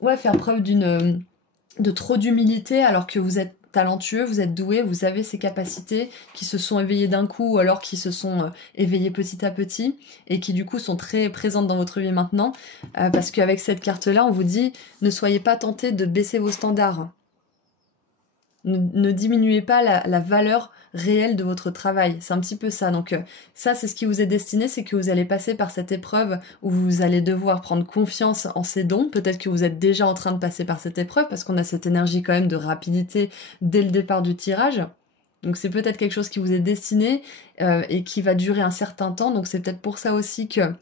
Ouais, faire preuve de trop d'humilité alors que vous êtes talentueux, vous êtes doué, vous avez ces capacités qui se sont éveillées d'un coup ou alors qui se sont éveillées petit à petit et qui du coup sont très présentes dans votre vie maintenant. Parce qu'avec cette carte-là, on vous dit, ne soyez pas tentés de baisser vos standards. Ne diminuez pas la valeur réelle de votre travail. C'est un petit peu ça. Donc ça, c'est ce qui vous est destiné, c'est que vous allez passer par cette épreuve où vous allez devoir prendre confiance en ces dons. Peut-être que vous êtes déjà en train de passer par cette épreuve parce qu'on a cette énergie quand même de rapidité dès le départ du tirage. Donc c'est peut-être quelque chose qui vous est destiné et qui va durer un certain temps. Donc c'est peut-être pour ça aussi que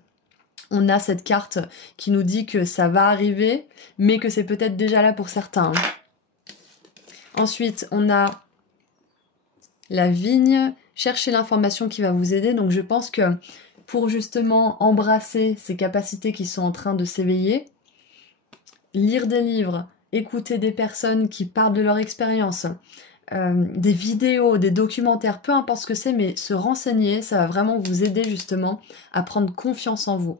on a cette carte qui nous dit que ça va arriver, mais que c'est peut-être déjà là pour certains. Hein. Ensuite, on a la vigne, chercher l'information qui va vous aider. Donc je pense que pour justement embrasser ces capacités qui sont en train de s'éveiller, lire des livres, écouter des personnes qui parlent de leur expérience, des vidéos, des documentaires, peu importe ce que c'est, mais se renseigner, ça va vraiment vous aider justement à prendre confiance en vous.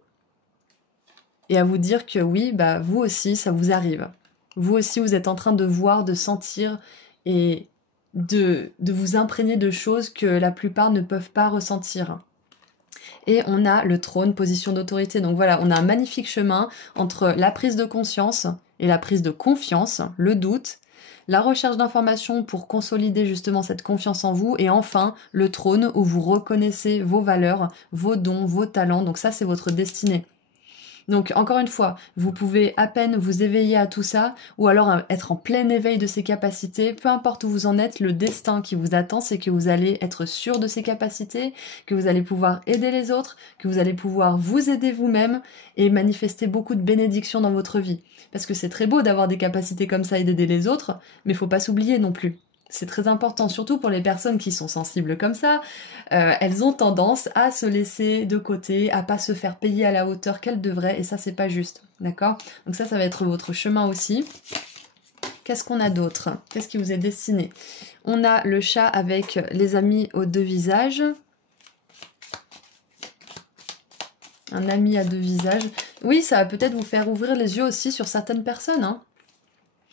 Et à vous dire que oui, bah vous aussi, ça vous arrive. Vous aussi, vous êtes en train de voir, de sentir et de vous imprégner de choses que la plupart ne peuvent pas ressentir. Et on a le trône, position d'autorité. Donc voilà, on a un magnifique chemin entre la prise de conscience et la prise de confiance, le doute, la recherche d'informations pour consolider justement cette confiance en vous, et enfin le trône où vous reconnaissez vos valeurs, vos dons, vos talents. Donc ça, c'est votre destinée. Donc encore une fois, vous pouvez à peine vous éveiller à tout ça, ou alors être en plein éveil de ces capacités. Peu importe où vous en êtes, le destin qui vous attend, c'est que vous allez être sûr de ces capacités, que vous allez pouvoir aider les autres, que vous allez pouvoir vous aider vous-même et manifester beaucoup de bénédictions dans votre vie. Parce que c'est très beau d'avoir des capacités comme ça et d'aider les autres, mais faut pas s'oublier non plus. c'est très important, surtout pour les personnes qui sont sensibles comme ça. Elles ont tendance à se laisser de côté, à pas se faire payer à la hauteur qu'elles devraient, et ça c'est pas juste, d'accord? Donc ça va être votre chemin aussi. Qu'est-ce qu'on a d'autre? Qu'est-ce qui vous est destiné? On a le chat avec les amis aux deux visages. Un ami à deux visages. Oui, ça va peut-être vous faire ouvrir les yeux aussi sur certaines personnes, hein,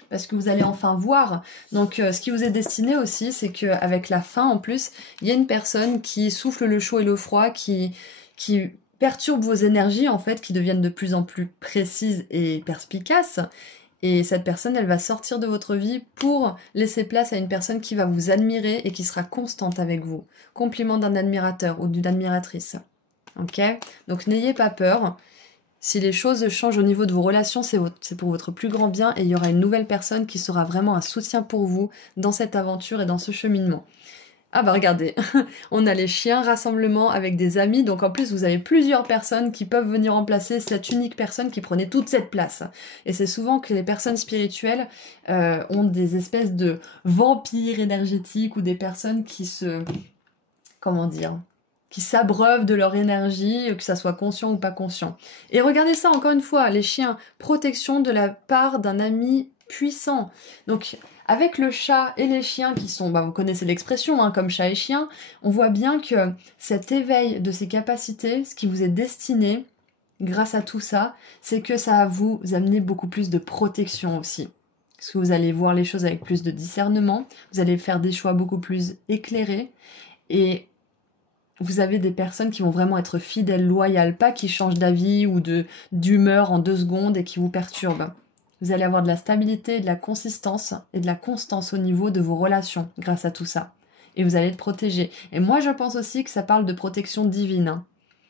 parce que vous allez enfin voir. Donc ce qui vous est destiné aussi, c'est qu'avec la faim en plus, il y a une personne qui souffle le chaud et le froid, qui perturbe vos énergies en fait, qui deviennent de plus en plus précises et perspicaces. Et cette personne, elle va sortir de votre vie pour laisser place à une personne qui va vous admirer et qui sera constante avec vous. Compliment d'un admirateur ou d'une admiratrice. Ok? Donc n'ayez pas peur. Si les choses changent au niveau de vos relations, c'est pour votre plus grand bien et il y aura une nouvelle personne qui sera vraiment un soutien pour vous dans cette aventure et dans ce cheminement. Ah bah regardez, on a les chiens, rassemblement avec des amis, donc en plus vous avez plusieurs personnes qui peuvent venir remplacer cette unique personne qui prenait toute cette place. Et c'est souvent que les personnes spirituelles ont des espèces de vampires énergétiques ou des personnes qui se... comment dire, qui s'abreuvent de leur énergie, que ça soit conscient ou pas conscient. Et regardez ça encore une fois, les chiens, protection de la part d'un ami puissant. Donc avec le chat et les chiens qui sont, vous connaissez l'expression, hein, comme chat et chien, on voit bien que cet éveil de ces capacités, ce qui vous est destiné, grâce à tout ça, c'est que ça va vous amener beaucoup plus de protection aussi. Parce que vous allez voir les choses avec plus de discernement, vous allez faire des choix beaucoup plus éclairés, et vous avez des personnes qui vont vraiment être fidèles, loyales, pas qui changent d'avis ou d'humeur en 2 secondes et qui vous perturbent. Vous allez avoir de la stabilité, de la consistance et de la constance au niveau de vos relations grâce à tout ça. Et vous allez être protégé. Et moi, je pense aussi que ça parle de protection divine. Hein.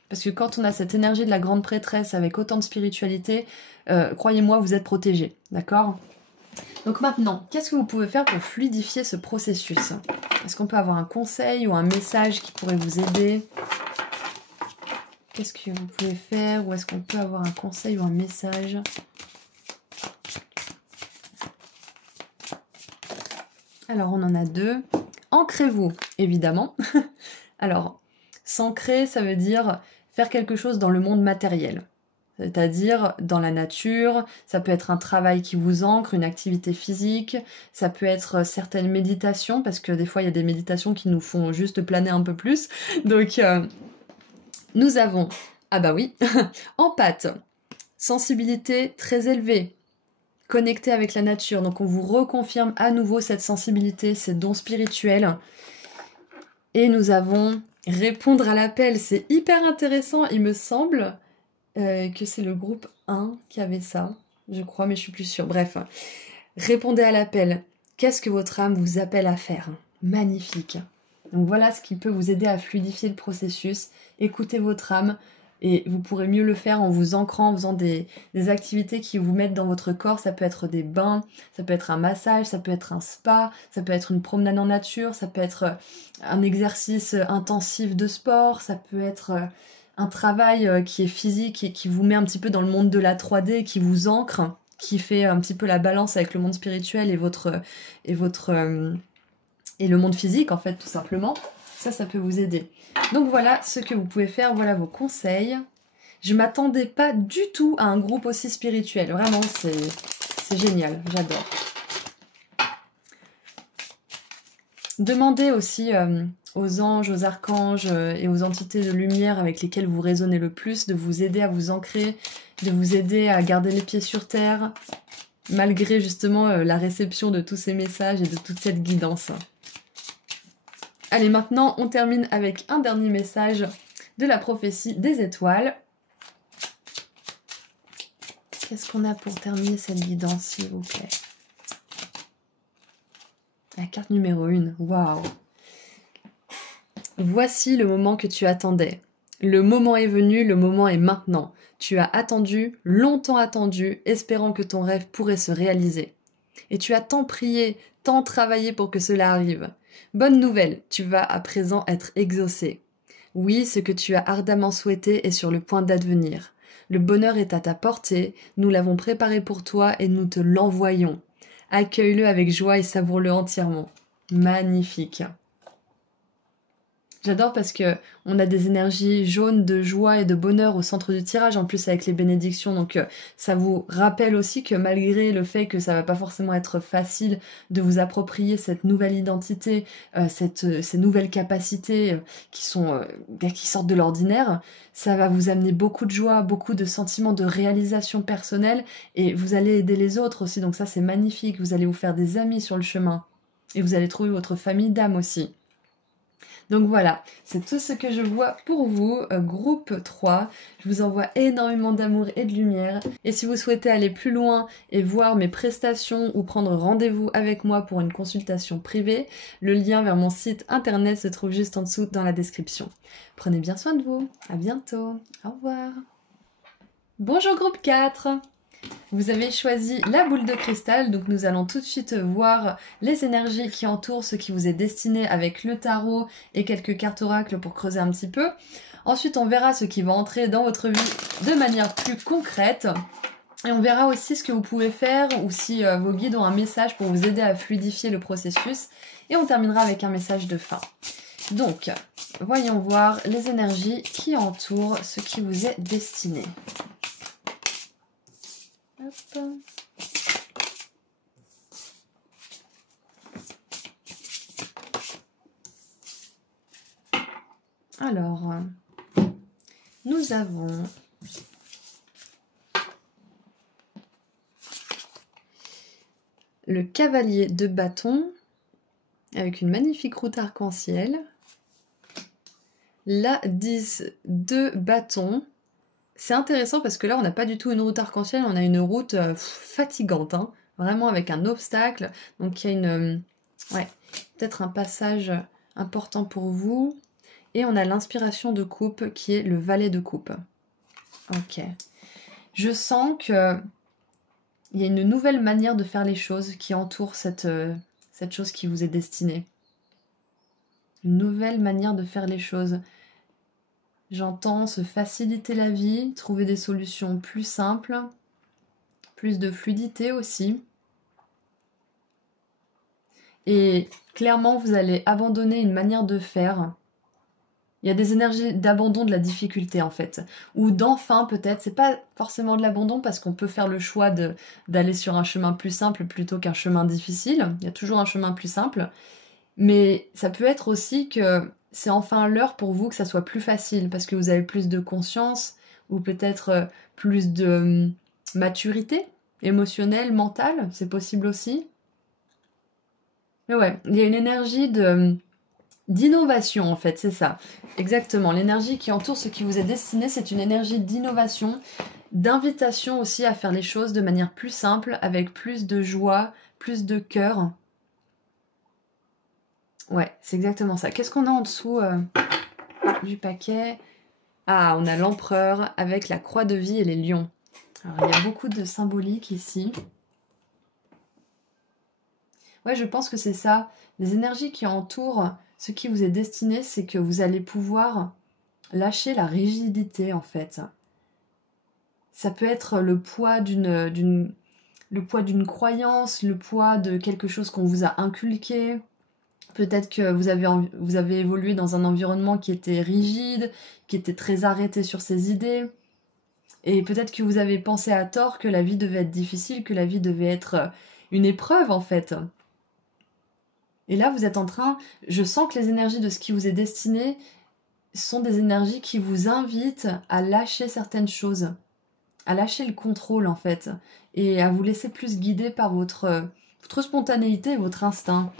Parce que quand on a cette énergie de la grande prêtresse avec autant de spiritualité, croyez-moi, vous êtes protégé. D'accord ? Donc maintenant, qu'est-ce que vous pouvez faire pour fluidifier ce processus? Est-ce qu'on peut avoir un conseil ou un message qui pourrait vous aider? Qu'est-ce que vous pouvez faire? Ou est-ce qu'on peut avoir un conseil ou un message? Alors, on en a 2. Ancrez-vous, évidemment. Alors, s'ancrer, ça veut dire faire quelque chose dans le monde matériel. C'est-à-dire dans la nature, ça peut être un travail qui vous ancre, une activité physique, ça peut être certaines méditations, parce que des fois il y a des méditations qui nous font juste planer un peu plus. Donc nous avons, ah bah oui, empathe, sensibilité très élevée, connecté avec la nature, donc on vous reconfirme à nouveau cette sensibilité, ces dons spirituels. Et nous avons répondre à l'appel, c'est hyper intéressant, il me semble... que c'est le groupe 1 qui avait ça, je crois, mais je suis plus sûre. Bref, répondez à l'appel. Qu'est-ce que votre âme vous appelle à faire? Magnifique. Donc voilà ce qui peut vous aider à fluidifier le processus. Écoutez votre âme et vous pourrez mieux le faire en vous ancrant, en faisant des activités qui vous mettent dans votre corps. Ça peut être des bains, ça peut être un massage, ça peut être un spa, ça peut être une promenade en nature, ça peut être un exercice intensif de sport, ça peut être... un travail qui est physique et qui vous met un petit peu dans le monde de la 3D, qui vous ancre, qui fait un petit peu la balance avec le monde spirituel et le monde physique, en fait, tout simplement. Ça peut vous aider. Donc voilà ce que vous pouvez faire, voilà vos conseils. Je m'attendais pas du tout à un groupe aussi spirituel. Vraiment, c'est génial, j'adore. Demandez aussi... aux anges, aux archanges et aux entités de lumière avec lesquelles vous résonnez le plus, de vous aider à vous ancrer, de vous aider à garder les pieds sur terre, malgré justement la réception de tous ces messages et de toute cette guidance. Allez, maintenant, on termine avec un dernier message de la prophétie des étoiles. Qu'est-ce qu'on a pour terminer cette guidance, s'il vous plaît? La carte numéro 1, waouh! Voici le moment que tu attendais. Le moment est venu, le moment est maintenant. Tu as attendu, longtemps attendu, espérant que ton rêve pourrait se réaliser. Et tu as tant prié, tant travaillé pour que cela arrive. Bonne nouvelle, tu vas à présent être exaucé. Oui, ce que tu as ardemment souhaité est sur le point d'advenir. Le bonheur est à ta portée, nous l'avons préparé pour toi et nous te l'envoyons. Accueille-le avec joie et savoure-le entièrement. Magnifique. J'adore parce que on a des énergies jaunes de joie et de bonheur au centre du tirage, en plus avec les bénédictions, donc ça vous rappelle aussi que malgré le fait que ça va pas forcément être facile de vous approprier cette nouvelle identité, ces nouvelles capacités qui sortent de l'ordinaire, ça va vous amener beaucoup de joie, beaucoup de sentiments de réalisation personnelle, et vous allez aider les autres aussi, donc ça c'est magnifique, vous allez vous faire des amis sur le chemin, et vous allez trouver votre famille d'âme aussi. Donc voilà, c'est tout ce que je vois pour vous, groupe 3. Je vous envoie énormément d'amour et de lumière. Et si vous souhaitez aller plus loin et voir mes prestations ou prendre rendez-vous avec moi pour une consultation privée, le lien vers mon site internet se trouve juste en dessous dans la description. Prenez bien soin de vous, à bientôt, au revoir. Bonjour groupe 4. Vous avez choisi la boule de cristal, donc nous allons tout de suite voir les énergies qui entourent ce qui vous est destiné avec le tarot et quelques cartes oracles pour creuser un petit peu. Ensuite, on verra ce qui va entrer dans votre vie de manière plus concrète. Et on verra aussi ce que vous pouvez faire ou si vos guides ont un message pour vous aider à fluidifier le processus. Et on terminera avec un message de fin. Donc, voyons voir les énergies qui entourent ce qui vous est destiné. Hop. Alors, nous avons le cavalier de bâton avec une magnifique route arc-en-ciel, la 10 de bâton. C'est intéressant parce que là, on n'a pas du tout une route arc-en-ciel, on a une route fatigante, hein, vraiment avec un obstacle. Donc il y a peut-être un passage important pour vous. Et on a l'inspiration de coupe qui est le valet de coupe. Ok. Je sens que il y a une nouvelle manière de faire les choses qui entoure cette chose qui vous est destinée. Une nouvelle manière de faire les choses. J'entends se faciliter la vie, trouver des solutions plus simples, plus de fluidité aussi. Et clairement, vous allez abandonner une manière de faire. Il y a des énergies d'abandon de la difficulté en fait, ou d'enfin peut-être. C'est pas forcément de l'abandon parce qu'on peut faire le choix d'aller sur un chemin plus simple plutôt qu'un chemin difficile. Il y a toujours un chemin plus simple. Mais ça peut être aussi que c'est enfin l'heure pour vous que ça soit plus facile parce que vous avez plus de conscience ou peut-être plus de maturité émotionnelle, mentale, c'est possible aussi. Mais ouais, il y a une énergie d'innovation en fait, c'est ça. Exactement, l'énergie qui entoure ce qui vous est destiné, c'est une énergie d'innovation, d'invitation aussi à faire les choses de manière plus simple, avec plus de joie, plus de cœur. Ouais, c'est exactement ça. Qu'est-ce qu'on a en dessous du paquet? Ah, on a l'empereur avec la croix de vie et les lions. Alors, il y a beaucoup de symbolique ici. Ouais, je pense que c'est ça. Les énergies qui entourent ce qui vous est destiné, c'est que vous allez pouvoir lâcher la rigidité, en fait. Ça peut être le poids d'une croyance, le poids de quelque chose qu'on vous a inculqué. Peut-être que vous avez évolué dans un environnement qui était rigide, qui était très arrêté sur ses idées. Et peut-être que vous avez pensé à tort que la vie devait être difficile, que la vie devait être une épreuve en fait. Et là, vous êtes en train... Je sens que les énergies de ce qui vous est destiné sont des énergies qui vous invitent à lâcher certaines choses, à lâcher le contrôle en fait, et à vous laisser plus guider par votre spontanéité et votre instinct.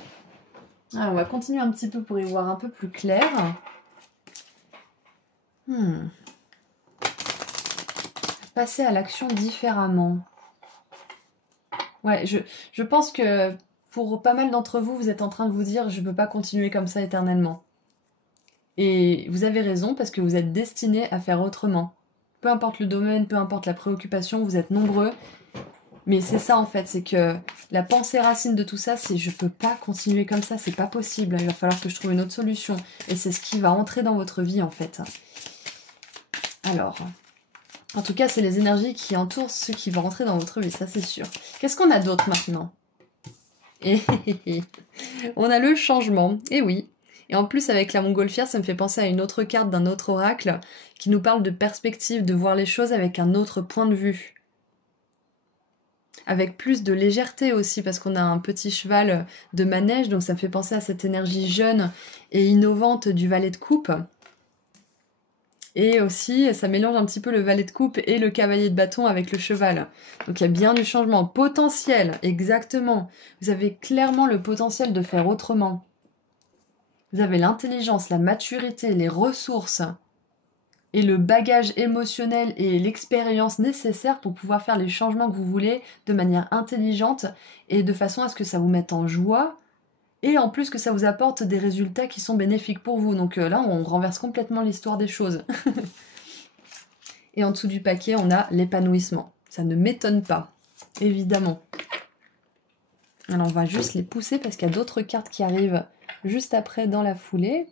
Alors, on va continuer un petit peu pour y voir un peu plus clair. Passer à l'action différemment. Ouais, je pense que pour pas mal d'entre vous, vous êtes en train de vous dire « je ne peux pas continuer comme ça éternellement ». Et vous avez raison parce que vous êtes destinés à faire autrement. Peu importe le domaine, peu importe la préoccupation, vous êtes nombreux. Mais c'est ça en fait, c'est que la pensée racine de tout ça, c'est je peux pas continuer comme ça, c'est pas possible, il va falloir que je trouve une autre solution. Et c'est ce qui va entrer dans votre vie en fait. Alors, en tout cas, c'est les énergies qui entourent ce qui va rentrer dans votre vie, ça c'est sûr. Qu'est-ce qu'on a d'autre maintenant? Et on a le changement, et oui. Et en plus, avec la montgolfière, ça me fait penser à une autre carte d'un autre oracle qui nous parle de perspective, de voir les choses avec un autre point de vue. Avec plus de légèreté aussi, parce qu'on a un petit cheval de manège, donc ça me fait penser à cette énergie jeune et innovante du valet de coupe. Et aussi, ça mélange un petit peu le valet de coupe et le cavalier de bâton avec le cheval. Donc il y a bien du changement. Potentiel, exactement. Vous avez clairement le potentiel de faire autrement. Vous avez l'intelligence, la maturité, les ressources et le bagage émotionnel et l'expérience nécessaire pour pouvoir faire les changements que vous voulez de manière intelligente et de façon à ce que ça vous mette en joie et en plus que ça vous apporte des résultats qui sont bénéfiques pour vous. Donc là, on renverse complètement l'histoire des choses. Et en dessous du paquet, on a l'épanouissement. Ça ne m'étonne pas, évidemment. Alors on va juste les pousser parce qu'il y a d'autres cartes qui arrivent juste après dans la foulée.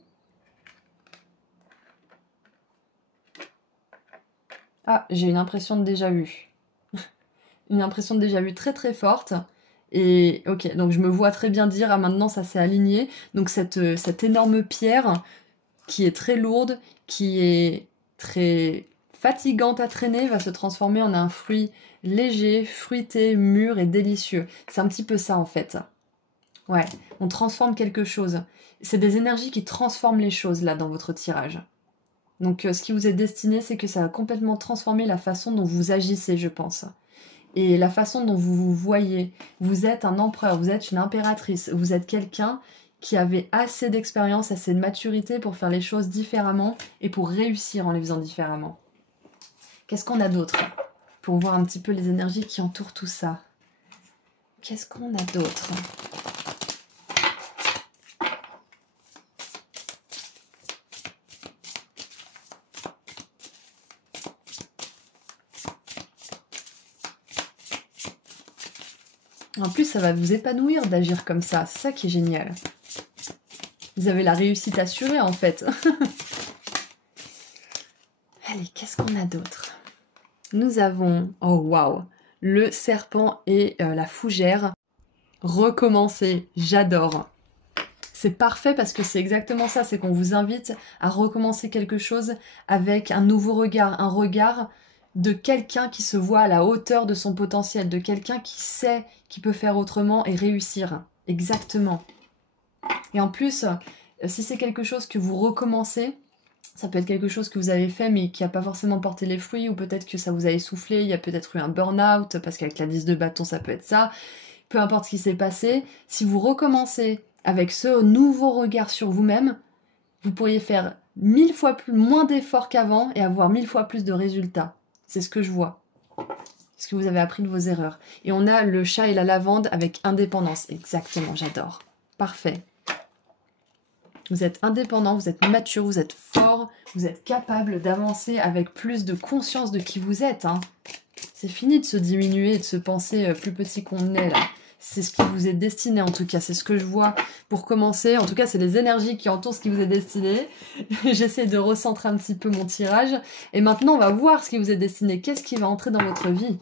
Ah, j'ai une impression de déjà vu. Une impression de déjà vu très très forte. Et ok, donc je me vois très bien dire, ah maintenant ça s'est aligné. Donc cette énorme pierre qui est très lourde, qui est très fatigante à traîner, va se transformer en un fruit léger, fruité, mûr et délicieux. C'est un petit peu ça en fait. Ouais, on transforme quelque chose. C'est des énergies qui transforment les choses là dans votre tirage. Donc ce qui vous est destiné, c'est que ça va complètement transformer la façon dont vous agissez, je pense. Et la façon dont vous vous voyez. Vous êtes un empereur, vous êtes une impératrice, vous êtes quelqu'un qui avait assez d'expérience, assez de maturité pour faire les choses différemment et pour réussir en les faisant différemment. Qu'est-ce qu'on a d'autre pour voir un petit peu les énergies qui entourent tout ça? Qu'est-ce qu'on a d'autre? En plus, ça va vous épanouir d'agir comme ça. C'est ça qui est génial. Vous avez la réussite assurée, en fait. Allez, qu'est-ce qu'on a d'autre? Nous avons, oh waouh, le serpent et la fougère. Recommencer, j'adore. C'est parfait parce que c'est exactement ça, c'est qu'on vous invite à recommencer quelque chose avec un nouveau regard, un regard de quelqu'un qui se voit à la hauteur de son potentiel, de quelqu'un qui sait qu'il peut faire autrement et réussir. Exactement. Et en plus, si c'est quelque chose que vous recommencez, ça peut être quelque chose que vous avez fait mais qui n'a pas forcément porté les fruits, ou peut-être que ça vous a essoufflé, il y a peut-être eu un burn-out, parce qu'avec la 10 de bâton, ça peut être ça. Peu importe ce qui s'est passé, si vous recommencez avec ce nouveau regard sur vous-même, vous pourriez faire 1000 fois moins d'efforts qu'avant et avoir 1000 fois plus de résultats. C'est ce que je vois. Ce que vous avez appris de vos erreurs. Et on a le chat et la lavande avec indépendance. Exactement, j'adore. Parfait. Vous êtes indépendant, vous êtes mature, vous êtes fort, vous êtes capable d'avancer avec plus de conscience de qui vous êtes. Hein. C'est fini de se diminuer et de se penser plus petit qu'on est là. C'est ce qui vous est destiné en tout cas, c'est ce que je vois pour commencer. En tout cas, c'est les énergies qui entourent ce qui vous est destiné. J'essaie de recentrer un petit peu mon tirage. Et maintenant, on va voir ce qui vous est destiné. Qu'est-ce qui va entrer dans votre vie?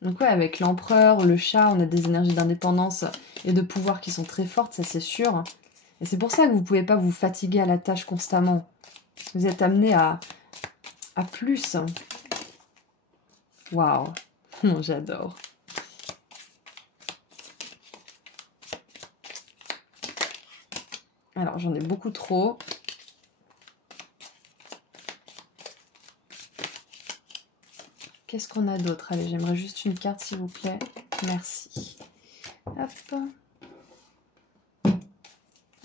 Donc ouais, avec l'empereur, le chat, on a des énergies d'indépendance et de pouvoir qui sont très fortes, ça c'est sûr. Et c'est pour ça que vous ne pouvez pas vous fatiguer à la tâche constamment. Vous êtes amené à plus. Waouh, j'adore. Alors j'en ai beaucoup trop. Qu'est-ce qu'on a d'autre? Allez, j'aimerais juste une carte, s'il vous plaît. Merci. Hop.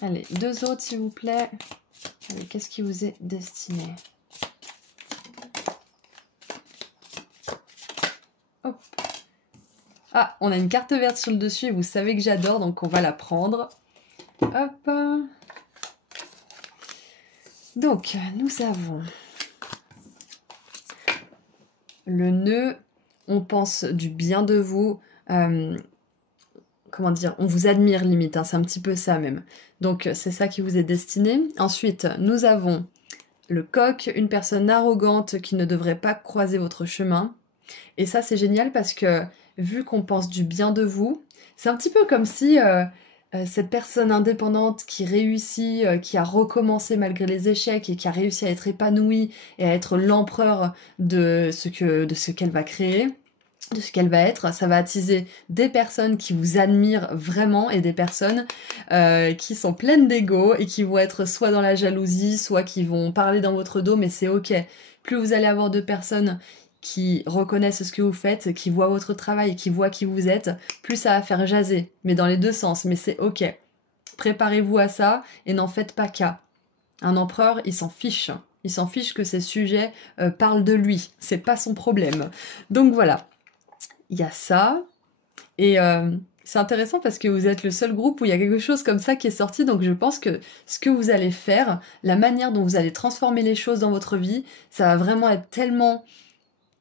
Allez, deux autres, s'il vous plaît. Allez, qu'est-ce qui vous est destiné? Hop. Ah, on a une carte verte sur le dessus et vous savez que j'adore, donc on va la prendre. Hop. Donc, nous avons... le nœud, on pense du bien de vous, comment dire, on vous admire limite, hein, c'est un petit peu ça même. Donc c'est ça qui vous est destiné. Ensuite, nous avons le coq, une personne arrogante qui ne devrait pas croiser votre chemin. Et ça c'est génial parce que vu qu'on pense du bien de vous. C'est un petit peu comme si cette personne indépendante qui réussit, qui a recommencé malgré les échecs et qui a réussi à être épanouie et à être l'empereur de ce qu'elle va créer, de ce qu'elle va être, ça va attiser des personnes qui vous admirent vraiment et des personnes qui sont pleines d'ego et qui vont être soit dans la jalousie, soit qui vont parler dans votre dos, mais c'est ok. Plus vous allez avoir de personnes qui reconnaissent ce que vous faites, qui voient votre travail, qui voient qui vous êtes, plus ça va faire jaser, mais dans les deux sens, mais c'est ok. Préparez-vous à ça et n'en faites pas cas. Un empereur, il s'en fiche. Il s'en fiche que ses sujets parlent de lui. C'est pas son problème. Donc voilà. Il y a ça. Et c'est intéressant parce que vous êtes le seul groupe où il y a quelque chose comme ça qui est sorti. Donc je pense que ce que vous allez faire, la manière dont vous allez transformer les choses dans votre vie, ça va vraiment être tellement...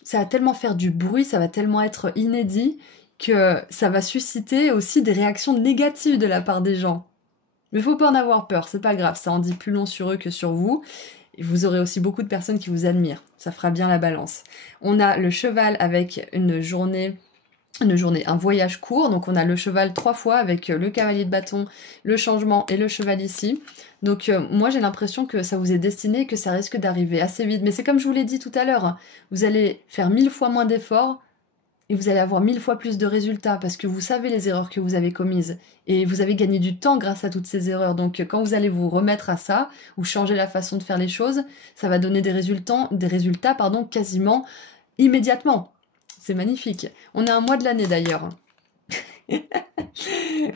Ça va tellement faire du bruit, ça va tellement être inédit que ça va susciter aussi des réactions négatives de la part des gens. Mais faut pas en avoir peur, c'est pas grave, ça en dit plus long sur eux que sur vous. Et vous aurez aussi beaucoup de personnes qui vous admirent, ça fera bien la balance. On a le cheval avec un voyage court, donc on a le cheval 3 fois avec le cavalier de bâton, le changement et le cheval ici. Donc moi j'ai l'impression que ça vous est destiné, que ça risque d'arriver assez vite. Mais c'est comme je vous l'ai dit tout à l'heure, hein, vous allez faire 1000 fois moins d'efforts et vous allez avoir 1000 fois plus de résultats parce que vous savez les erreurs que vous avez commises et vous avez gagné du temps grâce à toutes ces erreurs. Donc quand vous allez vous remettre à ça ou changer la façon de faire les choses, ça va donner des résultats quasiment immédiatement. C'est magnifique. On est un mois de l'année d'ailleurs.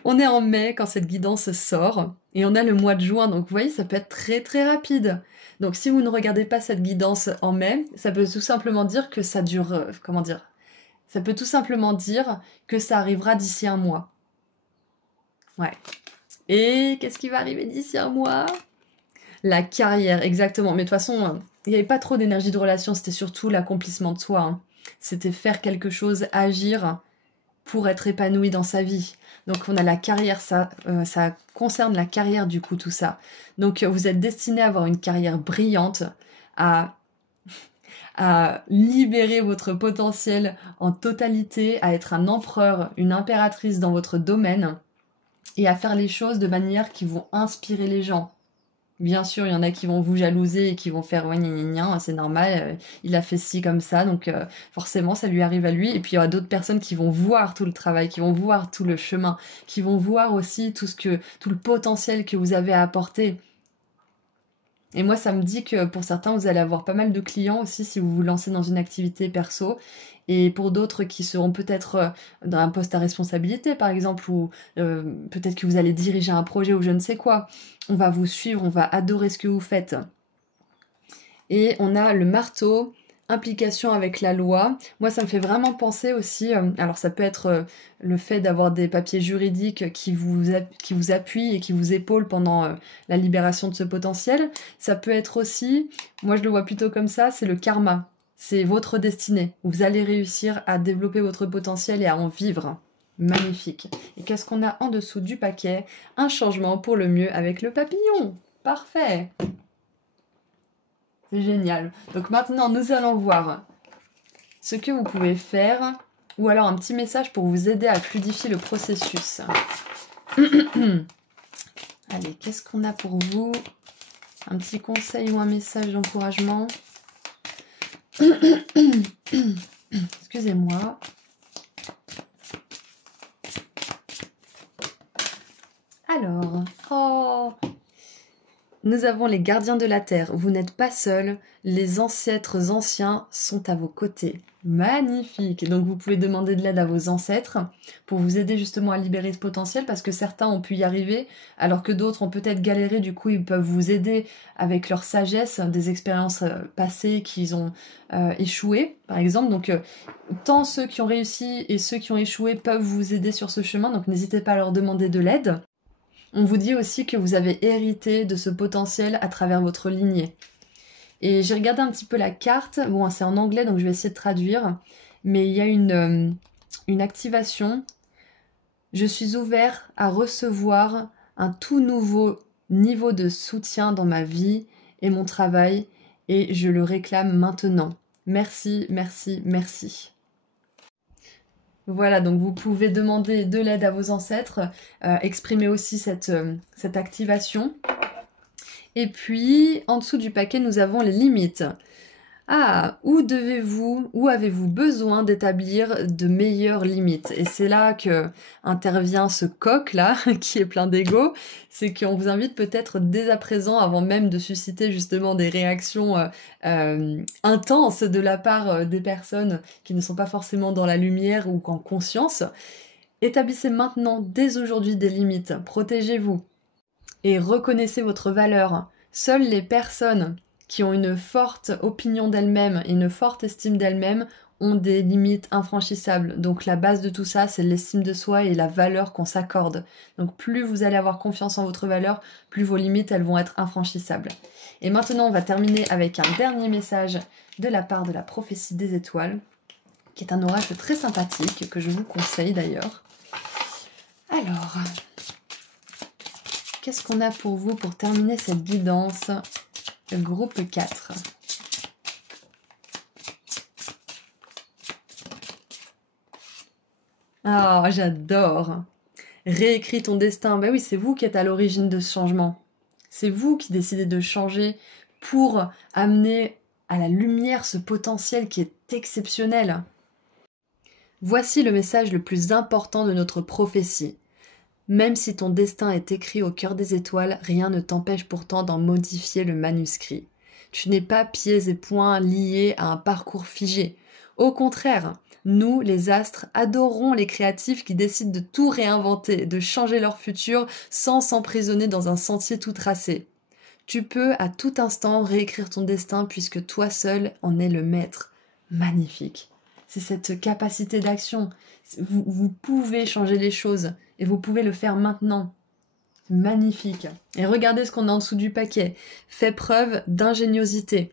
On est en mai quand cette guidance sort et on a le mois de juin, donc vous voyez, ça peut être très très rapide. Donc si vous ne regardez pas cette guidance en mai, ça peut tout simplement dire que ça dure... comment dire? Ça peut tout simplement dire que ça arrivera d'ici un mois. Ouais. Et qu'est-ce qui va arriver d'ici un mois? La carrière, exactement. Mais de toute façon, il n'y avait pas trop d'énergie de relation, c'était surtout l'accomplissement de soi. Hein. C'était faire quelque chose, agir pour être épanoui dans sa vie. Donc on a la carrière, ça concerne la carrière du coup tout ça. Donc vous êtes destiné à avoir une carrière brillante, à libérer votre potentiel en totalité, à être un empereur, une impératrice dans votre domaine et à faire les choses de manière qui vont inspirer les gens. Bien sûr, il y en a qui vont vous jalouser et qui vont faire ouais, gna, gna, gna, c'est normal, il a fait ci comme ça, donc forcément ça lui arrive à lui. Et puis il y aura d'autres personnes qui vont voir tout le travail, qui vont voir tout le chemin, qui vont voir aussi tout le potentiel que vous avez à apporter. Et moi, ça me dit que pour certains, vous allez avoir pas mal de clients aussi si vous vous lancez dans une activité perso. Et pour d'autres qui seront peut-être dans un poste à responsabilité, par exemple, ou peut-être que vous allez diriger un projet ou je ne sais quoi. On va vous suivre, on va adorer ce que vous faites. Et on a le marteau, implication avec la loi. Moi, ça me fait vraiment penser aussi, alors ça peut être le fait d'avoir des papiers juridiques qui vous appuient et qui vous épaulent pendant la libération de ce potentiel. Ça peut être aussi, moi je le vois plutôt comme ça, c'est le karma. C'est votre destinée. Vous allez réussir à développer votre potentiel et à en vivre. Magnifique. Et qu'est-ce qu'on a en dessous du paquet? Un changement pour le mieux avec le papillon. Parfait. C'est génial. Donc maintenant, nous allons voir ce que vous pouvez faire ou alors un petit message pour vous aider à fluidifier le processus. Allez, qu'est-ce qu'on a pour vous? Un petit conseil ou un message d'encouragement? Excusez-moi. Alors, nous avons les gardiens de la terre. Vous n'êtes pas seuls. Les ancêtres anciens sont à vos côtés. Magnifique. Donc vous pouvez demander de l'aide à vos ancêtres pour vous aider justement à libérer ce potentiel parce que certains ont pu y arriver alors que d'autres ont peut-être galéré. Du coup, ils peuvent vous aider avec leur sagesse, des expériences passées qu'ils ont échoué, par exemple. Donc tant ceux qui ont réussi et ceux qui ont échoué peuvent vous aider sur ce chemin. Donc n'hésitez pas à leur demander de l'aide. On vous dit aussi que vous avez hérité de ce potentiel à travers votre lignée. Et j'ai regardé un petit peu la carte. Bon, c'est en anglais, donc je vais essayer de traduire. Mais il y a une activation. Je suis ouvert à recevoir un tout nouveau niveau de soutien dans ma vie et mon travail. Et je le réclame maintenant. Merci, merci, merci. Voilà, donc vous pouvez demander de l'aide à vos ancêtres, exprimer aussi cette activation. Et puis, en dessous du paquet, nous avons les limites. Ah, où avez-vous besoin d'établir de meilleures limites? Et c'est là que intervient ce coq-là, qui est plein d'ego, c'est qu'on vous invite peut-être dès à présent, avant même de susciter justement des réactions intenses de la part des personnes qui ne sont pas forcément dans la lumière ou en conscience, établissez maintenant, dès aujourd'hui, des limites, protégez-vous et reconnaissez votre valeur. Seules les personnes qui ont une forte opinion d'elles-mêmes et une forte estime d'elles-mêmes ont des limites infranchissables. Donc la base de tout ça, c'est l'estime de soi et la valeur qu'on s'accorde. Donc plus vous allez avoir confiance en votre valeur, plus vos limites, elles vont être infranchissables. Et maintenant, on va terminer avec un dernier message de la part de la prophétie des étoiles, qui est un oracle très sympathique, que je vous conseille d'ailleurs. Alors, qu'est-ce qu'on a pour vous pour terminer cette guidance? Groupe 4. Ah, oh, j'adore. Réécris ton destin. Ben oui, c'est vous qui êtes à l'origine de ce changement. C'est vous qui décidez de changer pour amener à la lumière ce potentiel qui est exceptionnel. Voici le message le plus important de notre prophétie. Même si ton destin est écrit au cœur des étoiles, rien ne t'empêche pourtant d'en modifier le manuscrit. Tu n'es pas pieds et poings liés à un parcours figé. Au contraire, nous, les astres, adorons les créatifs qui décident de tout réinventer, de changer leur futur sans s'emprisonner dans un sentier tout tracé. Tu peux à tout instant réécrire ton destin puisque toi seul en es le maître. Magnifique. C'est cette capacité d'action. Vous pouvez changer les choses et vous pouvez le faire maintenant. Magnifique. Et regardez ce qu'on a en dessous du paquet. Fais preuve d'ingéniosité.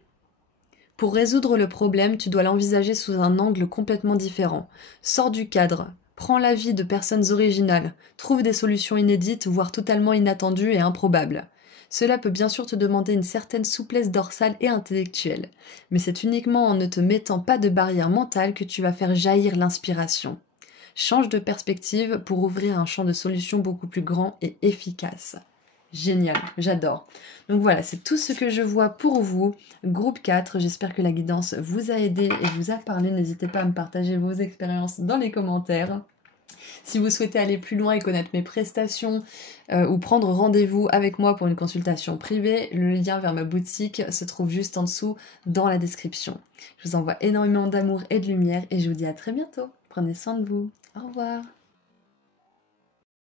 Pour résoudre le problème, tu dois l'envisager sous un angle complètement différent. Sors du cadre. Prends l'avis de personnes originales. Trouve des solutions inédites, voire totalement inattendues et improbables. Cela peut bien sûr te demander une certaine souplesse dorsale et intellectuelle, mais c'est uniquement en ne te mettant pas de barrière mentale que tu vas faire jaillir l'inspiration. Change de perspective pour ouvrir un champ de solutions beaucoup plus grand et efficace. Génial, j'adore. Donc voilà, c'est tout ce que je vois pour vous. Groupe 4, j'espère que la guidance vous a aidé et vous a parlé. N'hésitez pas à me partager vos expériences dans les commentaires. Si vous souhaitez aller plus loin et connaître mes prestations ou prendre rendez-vous avec moi pour une consultation privée, le lien vers ma boutique se trouve juste en dessous dans la description. Je vous envoie énormément d'amour et de lumière et je vous dis à très bientôt. Prenez soin de vous. Au revoir.